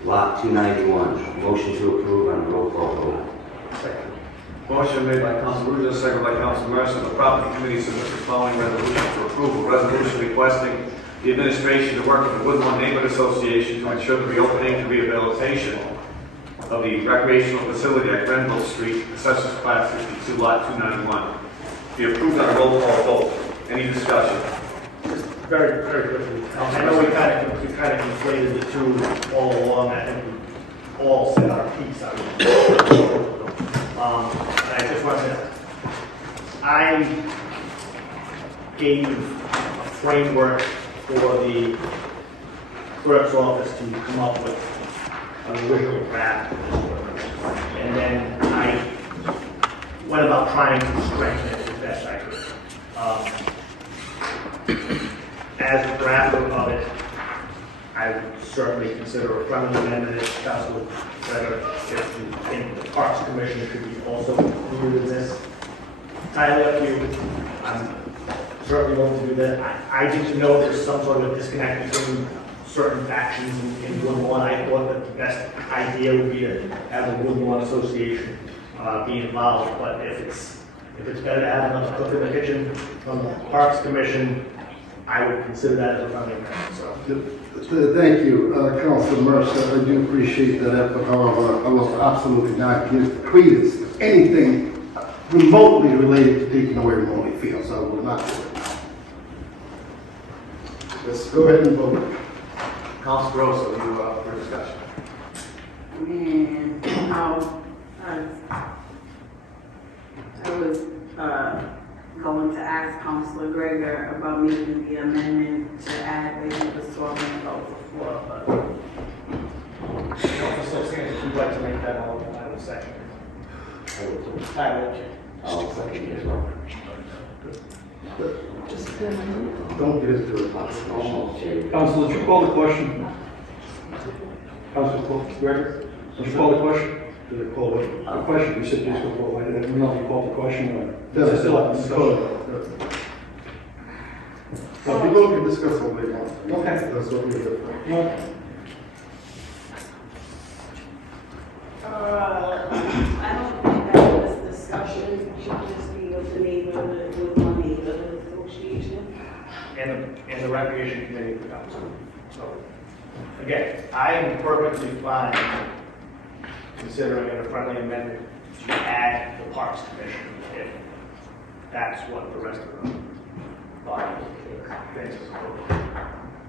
Lot 291. Motion to approve on a roll call vote. Motion made by Councilor Ruggio, second by Councilor Mercer. The property committee submits the following resolution for approval. Resolution requesting the administration to work with the Woodlawn Neighborhood Association to ensure the reopening and rehabilitation of the recreational facility at Grenville Street, Assessors Plat 62, Lot 291. Be approved on a roll call vote. Any discussion? Very, very quickly. I know we kind of conflated the two all along. I think we all said our piece. And I just wanted to, I gave a framework for the clerk's office to come up with an original draft of this ordinance. And then I went about trying to strengthen it as best I could. As a drafter of it, I would certainly consider a friendly amendment if Councilor Gregor, if you think the Parks Commission should be also included in this. Entirely up to you. I'm certainly willing to do that. I didn't know there's some sort of disconnect between certain factions in Woodlawn. I thought that the best idea would be to have a Woodlawn Association be involved, but if it's better to have another cook in the kitchen from the Parks Commission, I would consider that as a friendly amendment, so. Thank you, Councilor Mercer. I do appreciate that effort. However, I will absolutely not give credence to anything remotely related to taking away Morley Field, so I will not do it. Let's go ahead and vote. Councilor Rosa, you for discussion. Man, I was going to ask Councilor Gregor about making the amendment to add what he was talking about before, but. If you'd like to make that, I will second. I will. I'll second it as well. Don't get into it. Council, did you call the question? Councilor Gregor, did you call the question? Did I call it a question? You said just a call. I didn't know if you called the question or. That's It's still up to discussion. But people can discuss what they want. Okay. That's what we're here for. Well, I don't think that this discussion should just be with the neighborhood, with my neighborhood association. And the recreation committee of the council. So, again, I am perfectly fine considering it a friendly amendment to add the Parks Commission if that's what the rest of the body thinks is appropriate.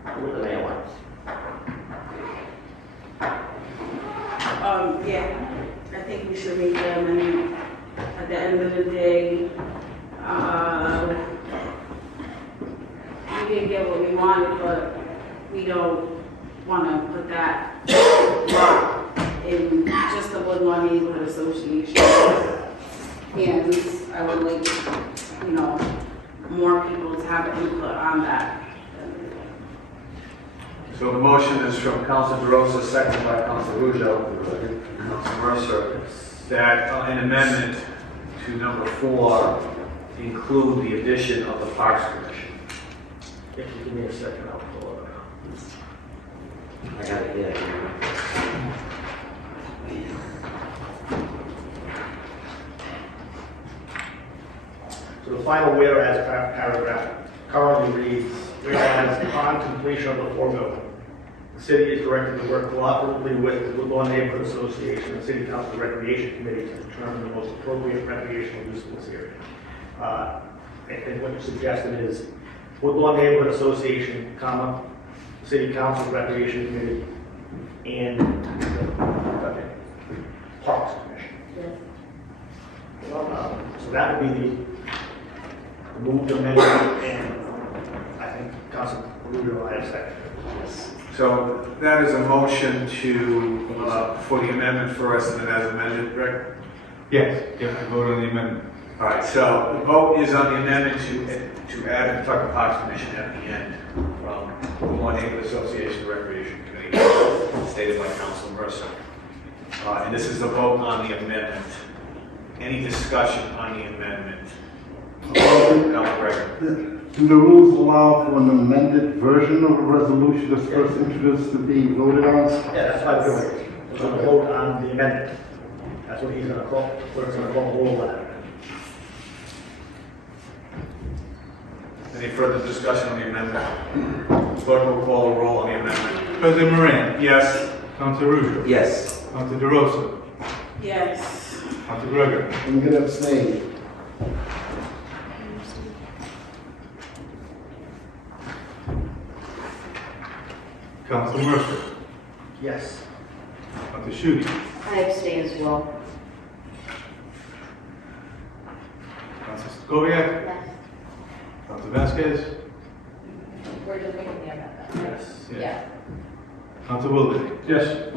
What the mayor wants. Yeah, I think we should make them, and at the end of the day, we didn't get what we wanted, but we don't wanna put that lot in just the Woodlawn Neighborhood Association. And I would like, you know, more people to have input on that. So the motion is from Councilor DeRosa, seconded by Councilor Rujo, Councilor Mercer, that an amendment to number 4 include the addition of the Parks Commission. If you give me a second, I'll pull it up. I got it, yeah. So the final whereas paragraph currently reads, whereas upon completion of the foregoing, the city is directed to work cooperatively with the Woodlawn Neighborhood Association and City Council Recreation Committee to determine the most appropriate recreational use of this area. And what you're suggesting is Woodlawn Neighborhood Association, comma, City Council Recreation Committee, and the Parks Commission. So that would be the moved amendment, and I think Councilor Rubio had a second. So that is a motion to, for the amendment first and then as amended, Rick? Yes, I vote on the amendment. All right, so the vote is on the amendment to add the Pawtucket Parks Commission at the end from Woodlawn Neighborhood Association Recreation Committee, stated by Councilor Mercer. And this is the vote on the amendment. Any discussion on the amendment? Councilor Gregor. Do the rules allow for an amended version of a resolution that's first introduced to be voted on? Yeah, that's why we're doing it. We're going to vote on the amendment. That's what he's going to call, what it's going to call the roll on. Any further discussion on the amendment? Clerk will call the roll on the amendment. President Moran. Yes. Councilor Rujo. Yes. Councilor DeRosa. Yes. Councilor Gregor. I'm going to abstain. Councilor Mercer. Yes. Councilor Shudy. I abstain as well. Councilor Sokovic. Yes. Councilor Vasquez. We're just making the amendment. Yes. Yeah. Councilor Wilden. yes.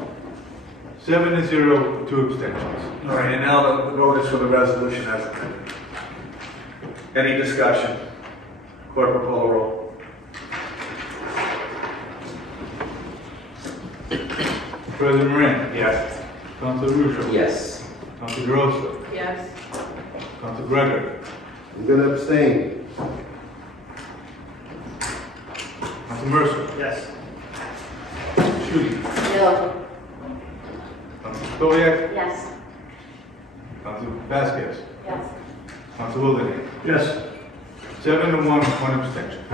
7-0, 2 abstentions. All right, and now the vote is for the resolution as amended. Any discussion? Clerk will call the roll. President Moran. Yes. Councilor Rujo. Yes. Councilor DeRosa. Yes. Councilor Gregor. I'm going to abstain. Councilor Mercer. Yes. Shudy. No. Councilor Sokovic. Yes. Councilor Vasquez. Yes. Councilor Wilden. Yes. 7-1, 1 abstention.